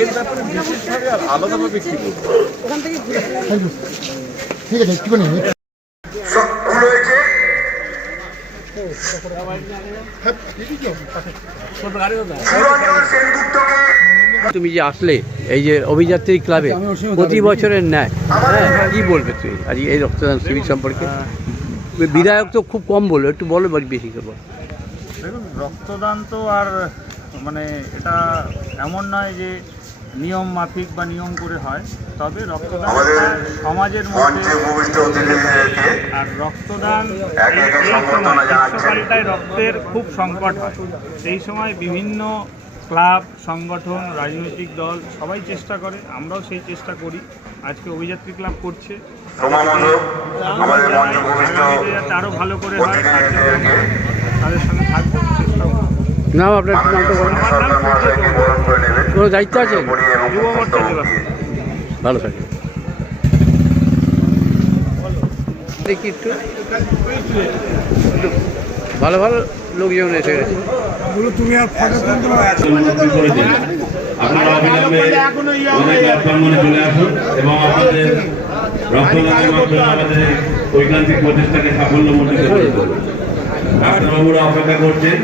এর ব্যাপারে বিশেষভাবে আর আলাদাভাবে কী করবো। ঠিক আছে একটুখানি তুমি যে আসলে এই যে অভিযাত্রী ক্লাবে প্রতি বছরের ন্যায়, হ্যাঁ, কি বলবে তুই আজ এই রক্তদান শিবির সম্পর্কে? বিধায়ক তো খুব কম বললো, একটু বলো বেশি করে বলো। দেখুন, রক্তদান তো আর মানে এটা এমন নয় যে নিয়ম মাফিক বা নিয়ম করে হয়, তবে রক্তদান সমাজের মধ্যে, আর রক্তদান এই সময় গ্রীষ্মকালটায় রক্তের খুব সংকট হয়। সেই সময় বিভিন্ন ক্লাব, সংগঠন, রাজনৈতিক দল সবাই চেষ্টা করে, আমরাও সেই চেষ্টা করি। আজকে অভিযাত্রী ক্লাব করছে, যাতে আরও ভালো করে হয়, তাদের সঙ্গে থাকবো, চেষ্টা করবো। নাম আপনার নামটা বলুন। আমার নাম কোনো দায়িত্ব আছে? যুব মোর্চা জেলা। ভালো থাকে। দেখি একটু ভালো ভালো লোকজন এসে গেছে। আপনারা অবিলম্বে আমাদের ক্লাব প্রাঙ্গণে চলে আসুন এবং আমাদের রক্তদানের মাধ্যমে আমাদের ঐকান্তিক প্রচেষ্টাকে সাফল্যমণ্ডিত করে তুলুন। ডাক্তারবাবুরা অপেক্ষা করছেন,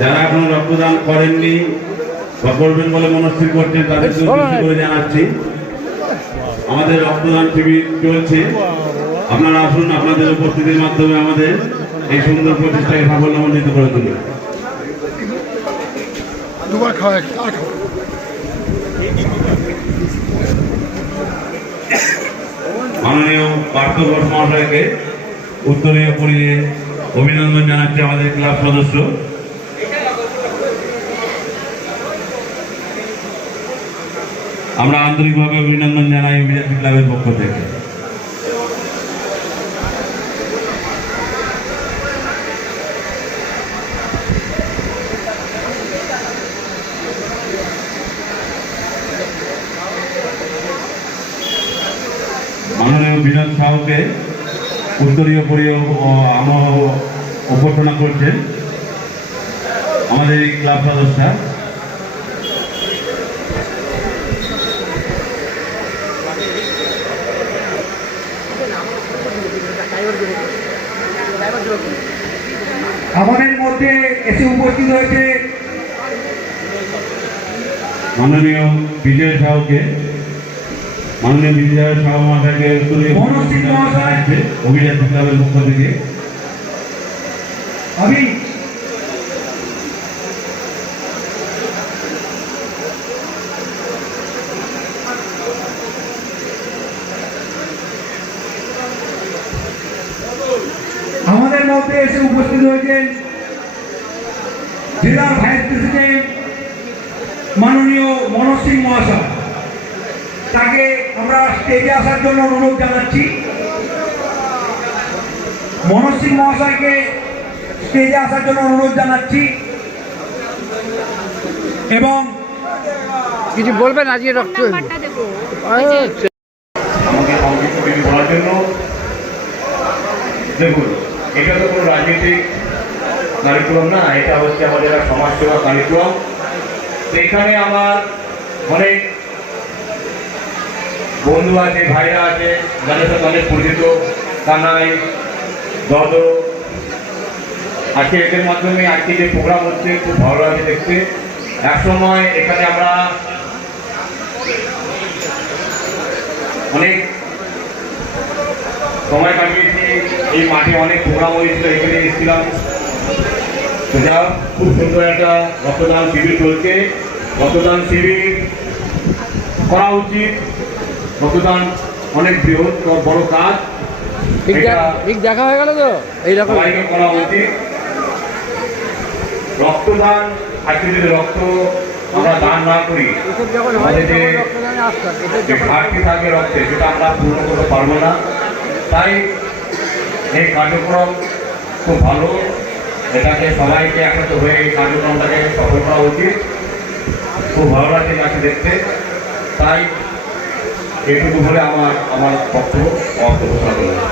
যারা এখনো রক্তদান করেননি বা করবেন বলে মনস্থির করছেন তাদেরকে উদ্দেশ্য করে জানাচ্ছি, আমাদের রক্তদান শিবির চলছে। আপনারা আসুন, আপনাদের উপস্থিতির মাধ্যমে আমাদের এই সুন্দর প্রচেষ্টাকে সাফল্যমণ্ডিত করে তুলুন। দুবার খাওয়া আর খাওয়া মাননীয় পার্থ ঘোষ মহাশয়কে উত্তরীয় পরিয়ে অভিনন্দন জানাচ্ছে আমাদের ক্লাব সদস্য। আমরা আন্তরিকভাবে অভিনন্দন জানাই অভিযাত্রী ক্লাবের পক্ষ থেকে। মাননীয় বিনোদ সাহুকে উত্তরীয় পরিয়ে অভ্যর্থনা করছেন আমাদের এই ক্লাব সদস্য। আমাদের মধ্যে এসে উপস্থিত হয়েছে মাননীয় বিজয় সাহুকে, মাননীয় বিজয় সাহু মহাশয়কে উত্তরীয় মনস্বী মহাশয় অভিযাত্রী ক্লাবের পক্ষ থেকে। আমি আমাদের মধ্যে এসে উপস্থিত হয়েছেন জেলার ভাইস প্রেসিডেন্ট মাননীয় মনোজ সিং মহাশয়। তাকে আমরা স্টেজে আসার জন্য অনুরোধ জানাচ্ছি। মনোজ সিং মহাশয়কে স্টেজে আসার জন্য অনুরোধ জানাচ্ছি। এবং কিছু বলবেন আজকে রক্ত? আমাকে সংক্ষিপ্ত কিছু বলার জন্য। দেখুন, এটা তো কোনো রাজনৈতিক কারিকুলাম না, এটা হচ্ছে আমাদের সমাজসেবা কারিকুলাম। তো এখানে আমার অনেক বন্ধু আছে, ভাইরা আছে, যাদের সাথে অনেক পরিচিত, কানাই, দদ। আজকে এদের মাধ্যমে আজকে যে প্রোগ্রাম হচ্ছে খুব ভালো লাগে দেখতে। একসময় এখানে আমরা অনেক সময় কাটিয়েছি, এই মাঠে অনেক প্রোগ্রাম হয়েছিল, এখানে এসেছিলাম। যা খুব সুন্দর একটা রক্তদান শিবির চলছে। রক্তদান শিবির করা উচিত। রক্তদান অনেক বৃহৎ বড় কাজ, ঠিক দেখা হয়ে গেল তো এইরকম সবাইকে করা উচিত। রক্তদান আজকে যদি রক্ত আমরা দান না করি, আমাদের যে ঘাটতি থাকে রক্তে, সেটা আমরা পূর্ণ করতে পারবো না। তাই এই কার্যক্রম খুব ভালো, এটাকে সবাইকে একসাথে হয়ে এই কার্যক্রমটাকে সফল করা উচিত। খুব ভালো লাগছে যাকে দেখতে। তাই এটুকু বলে আমার বক্তব্য ঘোষণা করলাম।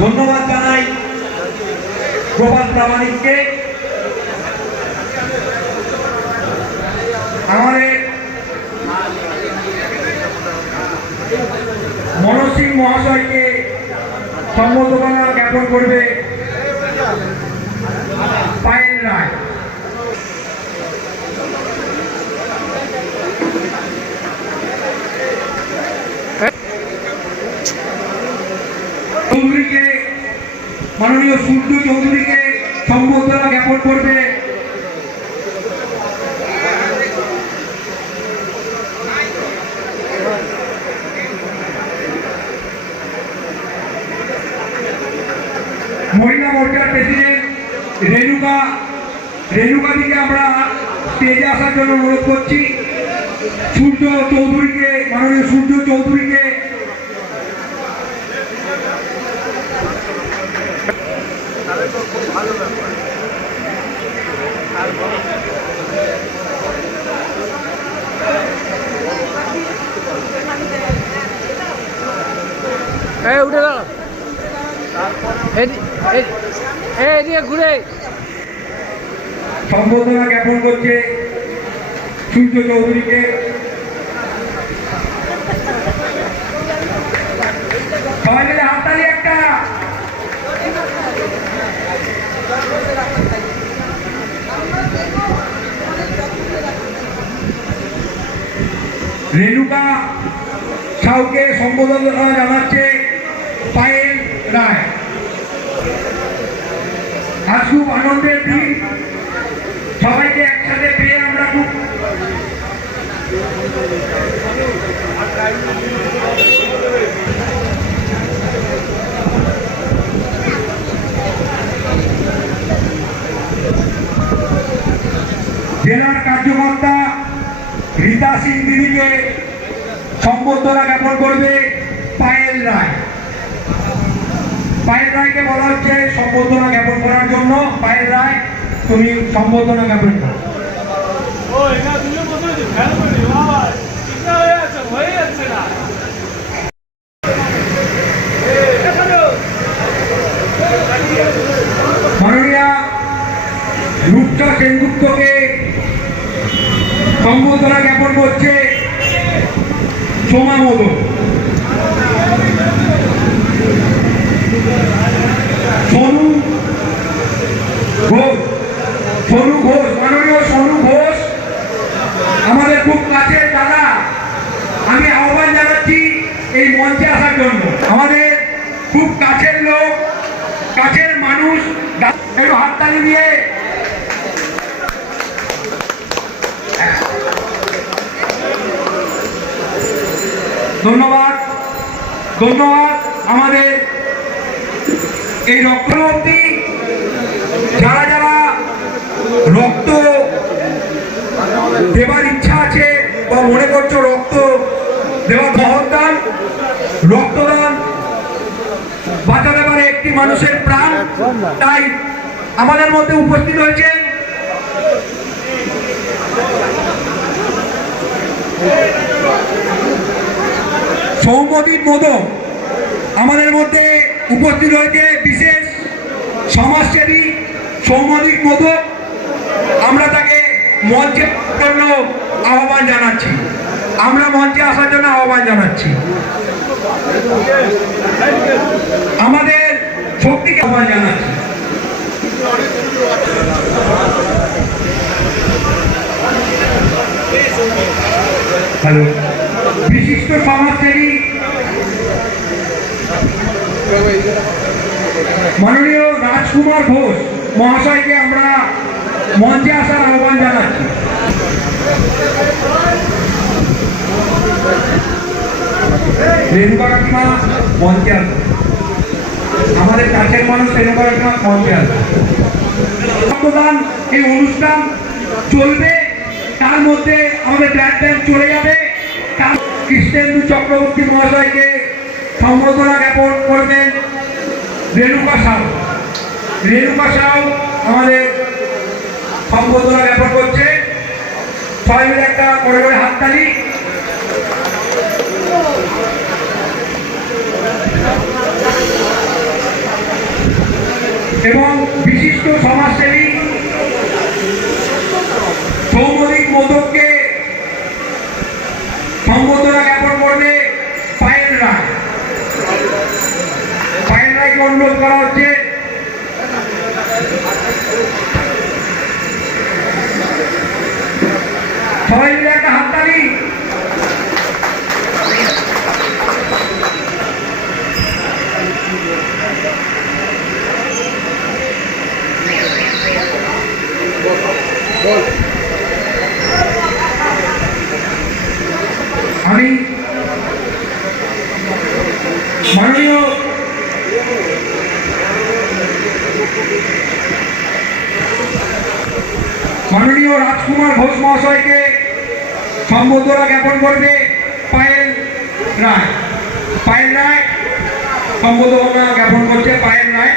ধন্যবাদ জানাই প্রভাত প্রামাণিককে। আমাদের মনোজ সিং মহাশয়কে সম্বর্ধনা জ্ঞাপন করবে পায়েল রায়। চৌধুরীকে মাননীয় সূর্য চৌধুরীকে সম্বর্ধনা জ্ঞাপন করবে। মহিলা মোর্চার প্রেসিডেন্ট রেণুকাদিকে আমরা স্টেজে আসার জন্য অনুরোধ করছি। সূর্য চৌধুরীকে, মাননীয় সূর্য চৌধুরীকে ভালো ব্যাপার। উঠে দাও, এদিকে ঘুরে। সম্বর্ধনা জ্ঞাপন করছে সূর্য চৌধুরীকে। সবাই মিলে হাততালি একটা। রেণুকা সাউকে সম্বোধনা জানাচ্ছে পায়েল রায়। আজ খুব আনন্দের দিন, সবাইকে একসাথে পেয়ে আমরা খুব জেলার কার্যকর্তা রীতা সিং দিদিকে সম্বর্ধনা জ্ঞাপন করবে পায়েল রায়। পায়েল রায়কে বলা হচ্ছে সম্বর্ধনা জ্ঞাপন করার জন্য। পায়েল রায়, তুমি সম্বর্ধনা জ্ঞাপন করো। মাননীয়া রূপচা সেনগুপ্তকে সম্বর্ধনা জ্ঞাপন করছে সোমা মোদক। সোনু ঘোষ, মাননীয় সোনু ঘোষ আমাদের খুব কাছের দাদা, আমি আহ্বান জানাচ্ছি এই মঞ্চে আসার জন্য। আমাদের খুব কাছের লোক, কাছের মানুষ, একটু হাততালি দিয়ে। ধন্যবাদ, ধন্যবাদ। আমাদের এই রক্তবতী যারা যারা রক্ত দেবার ইচ্ছা আছে বা মনে করছো রক্ত দেওয়া মহৎদান, রক্তদান বাঁচাতে পারে একটি মানুষের প্রাণ। তাই আমাদের মধ্যে উপস্থিত হয়েছে সৌম্যদীপ মোদক, আমাদের মধ্যে উপস্থিত হয়েছে বিশেষ সমাজসেবী সৌম্যদীপ মোদক। আমরা তাকে মঞ্চে জন্য আহ্বান জানাচ্ছি, আমরা মঞ্চে আসার জন্য আহ্বান জানাচ্ছি। আমাদের শক্তিকে আহ্বান জানাচ্ছি। হ্যালো, বিশিষ্ট সমাজসেবী মাননীয় রাজকুমার ঘোষ মহাশয়কে আমরা মঞ্চে আসার আহ্বান জানাচ্ছি। রেণুকা কাকিমা মঞ্চে আসবে, আমাদের কাছের মানুষ রেণুকা কাকিমা মঞ্চে আসবে। রক্তদান এই অনুষ্ঠান চলবে, তার মধ্যে আমাদের ব্লাড ব্যাংক চলে যাবে। কৃষ্ণেন্দু চক্রবর্তী মহাশয়কে সম্বর্ধনা জ্ঞাপন করবেন রেণুকা সাউ। রেণুকা সাউ আমাদের সম্বর্ধনা জ্ঞাপন করছে। সবাই মিলে একটা করে করে হাততালি। এবং বিশিষ্ট সমাজসেবী সৌম্যদীপ মোদককে সম্বর্ধনা জ্ঞাপন করবে পায়েল রায়। পায়েল রায়কে অনুরোধ করা হচ্ছে সবাই মিলে একটা হাততালি। আমি মাননীয় রাজকুমার ঘোষ মহাশয়কে সম্বর্ধনা জ্ঞাপন করবে পায়েল রায়। পায়েল রায় সম্বর্ধনা জ্ঞাপন করছে পায়েল রায়।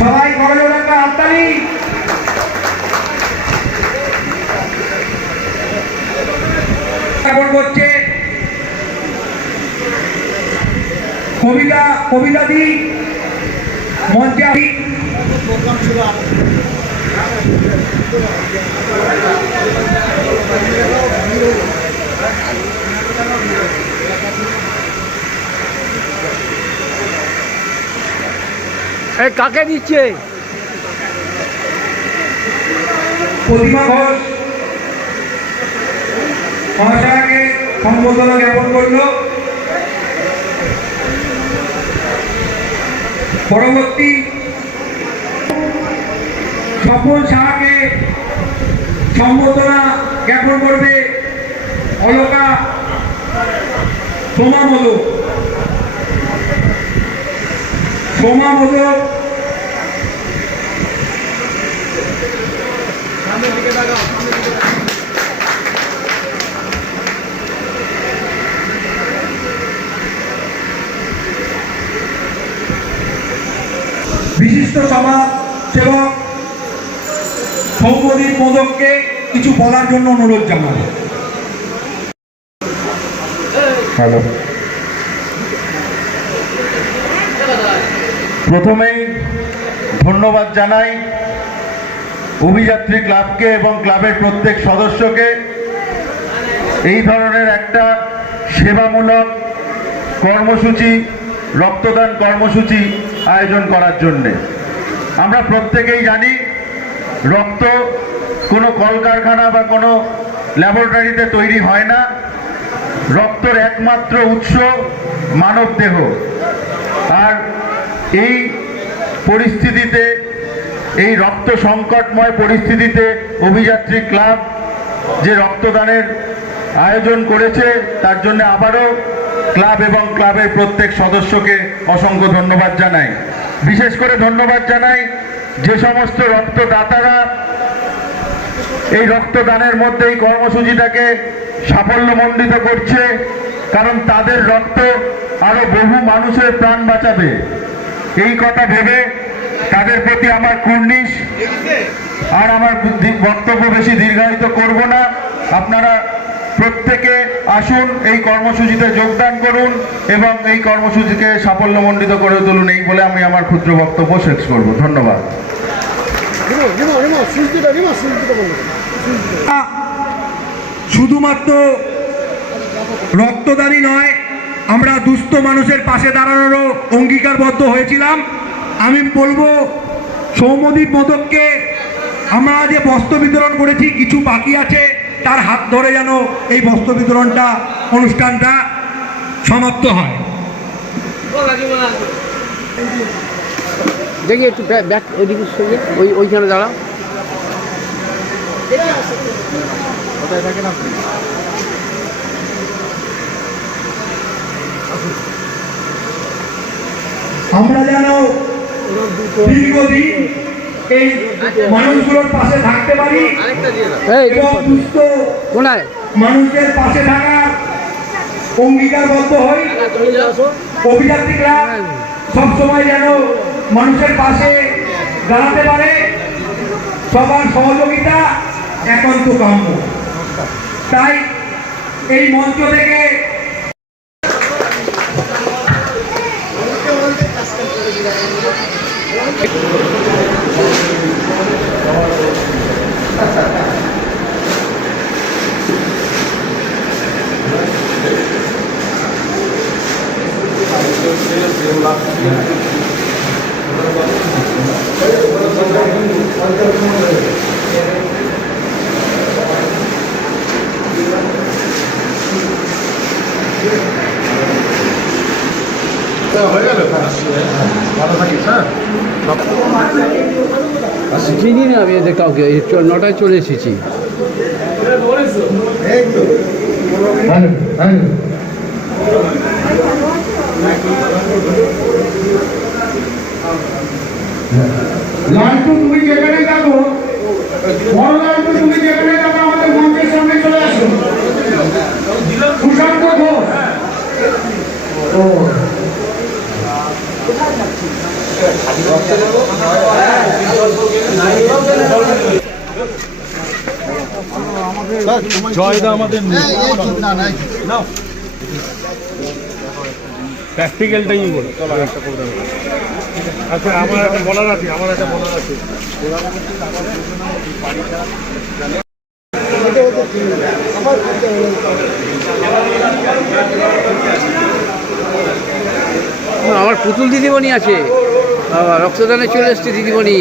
সবাই করজোড়ে একটা হাততালি। জ্ঞাপন করছে কবিতা দি মঞ্চে কাকে দিচ্ছে? প্রতিমা ঘোষ মহাশয়কে সম্বর্ধনা জ্ঞাপন করল। পরবর্তী স্বপন সাহাকে সম্বর্ধনা জ্ঞাপন করবে অলকা সোমা মোদক। সোমা মোদক বিশিষ্ট সমাজ সেবক সৌম্যদীপ মোদককে কিছু বলার জন্য অনুরোধ জানাবো। হ্যালো, প্রথমেই ধন্যবাদ জানাই অভিযাত্রী ক্লাবকে এবং ক্লাবের প্রত্যেক সদস্যকে এই ধরনের একটা সেবামূলক কর্মসূচি, রক্তদান কর্মসূচি আয়োজন করার জন্যে। আমরা প্রত্যেকেই জানি রক্ত কোনো কলকারখানা বা কোনো ল্যাবরেটরিতে তৈরি হয় না। রক্তের একমাত্র উৎস মানব দেহ। আর এই পরিস্থিতিতে, এই রক্ত সংকটময় পরিস্থিতিতে অভিযাত্রী ক্লাব যে রক্তদানের আয়োজন করেছে তার জন্য আবারও ক্লাব এবং ক্লাবের প্রত্যেক সদস্যকে অসংখ্য ধন্যবাদ জানাই। বিশেষ করে ধন্যবাদ জানাই যে সমস্ত রক্তদাতারা এই রক্তদানের মধ্যে এই কর্মসূচিটাকে সাফল্যমণ্ডিত করছে, কারণ তাদের রক্ত আরো বহু মানুষের প্রাণ বাঁচাবে এই কথা ভেবে তাদের প্রতি আমার কুর্নিশ। আর আমার বক্তব্য বেশি দীর্ঘায়িত করব না। আপনারা প্রত্যেকে আসুন, এই কর্মসূচিতে যোগদান করুন এবং এই কর্মসূচিকে সাফল্যমণ্ডিত করে তুলুন, এই বলে আমি আমার ক্ষুদ্র বক্তব্য শেষ করব। ধন্যবাদ। শুধুমাত্র রক্তদানই নয়, আমরা দুস্থ মানুষের পাশে দাঁড়ানোরও অঙ্গীকারবদ্ধ হয়েছিলাম। আমি বলবো সৌম্যদীপ মোদককে আমরা যে বস্ত্র বিতরণ করেছি, কিছু বাকি আছে, তার হাত ধরে যেন এই বস্ত্র বিতরণটা, অনুষ্ঠানটা সমাপ্ত হয়। দেখি একটু ব্যাক ওইদিকে সরিয়ে, ওইখানে দাঁড়াও। আমরা যেন দীর্ঘদিন এই মানুষগুলোর পাশে থাকতে পারি এবং সুস্থ মানুষদের পাশে থাকার অঙ্গীকারবদ্ধ হই। অভিযাত্রী ক্লাব সবসময় যেন মানুষের পাশে দাঁড়াতে পারে, সবার সহযোগিতা একান্ত কাম্য। তাই এই মঞ্চ থেকে চিনি না আমি এদের কাউকে 9টায় চলে এসেছি। লালটু তুমি যেখানে থাকো, বড় লালটু তুমি যেখানে থাকো আমাদের মঞ্চের সামনে চলে আসো। সুশান্ত ঘোষ। জয়দা আমাদের প্র্যাকটিক্যালটাই বলো। আচ্ছা আমার একটা বলার আছে আমার পুতুল দিদিমণি আছে, রক্তদানে চলে এসছে দিদিমণি।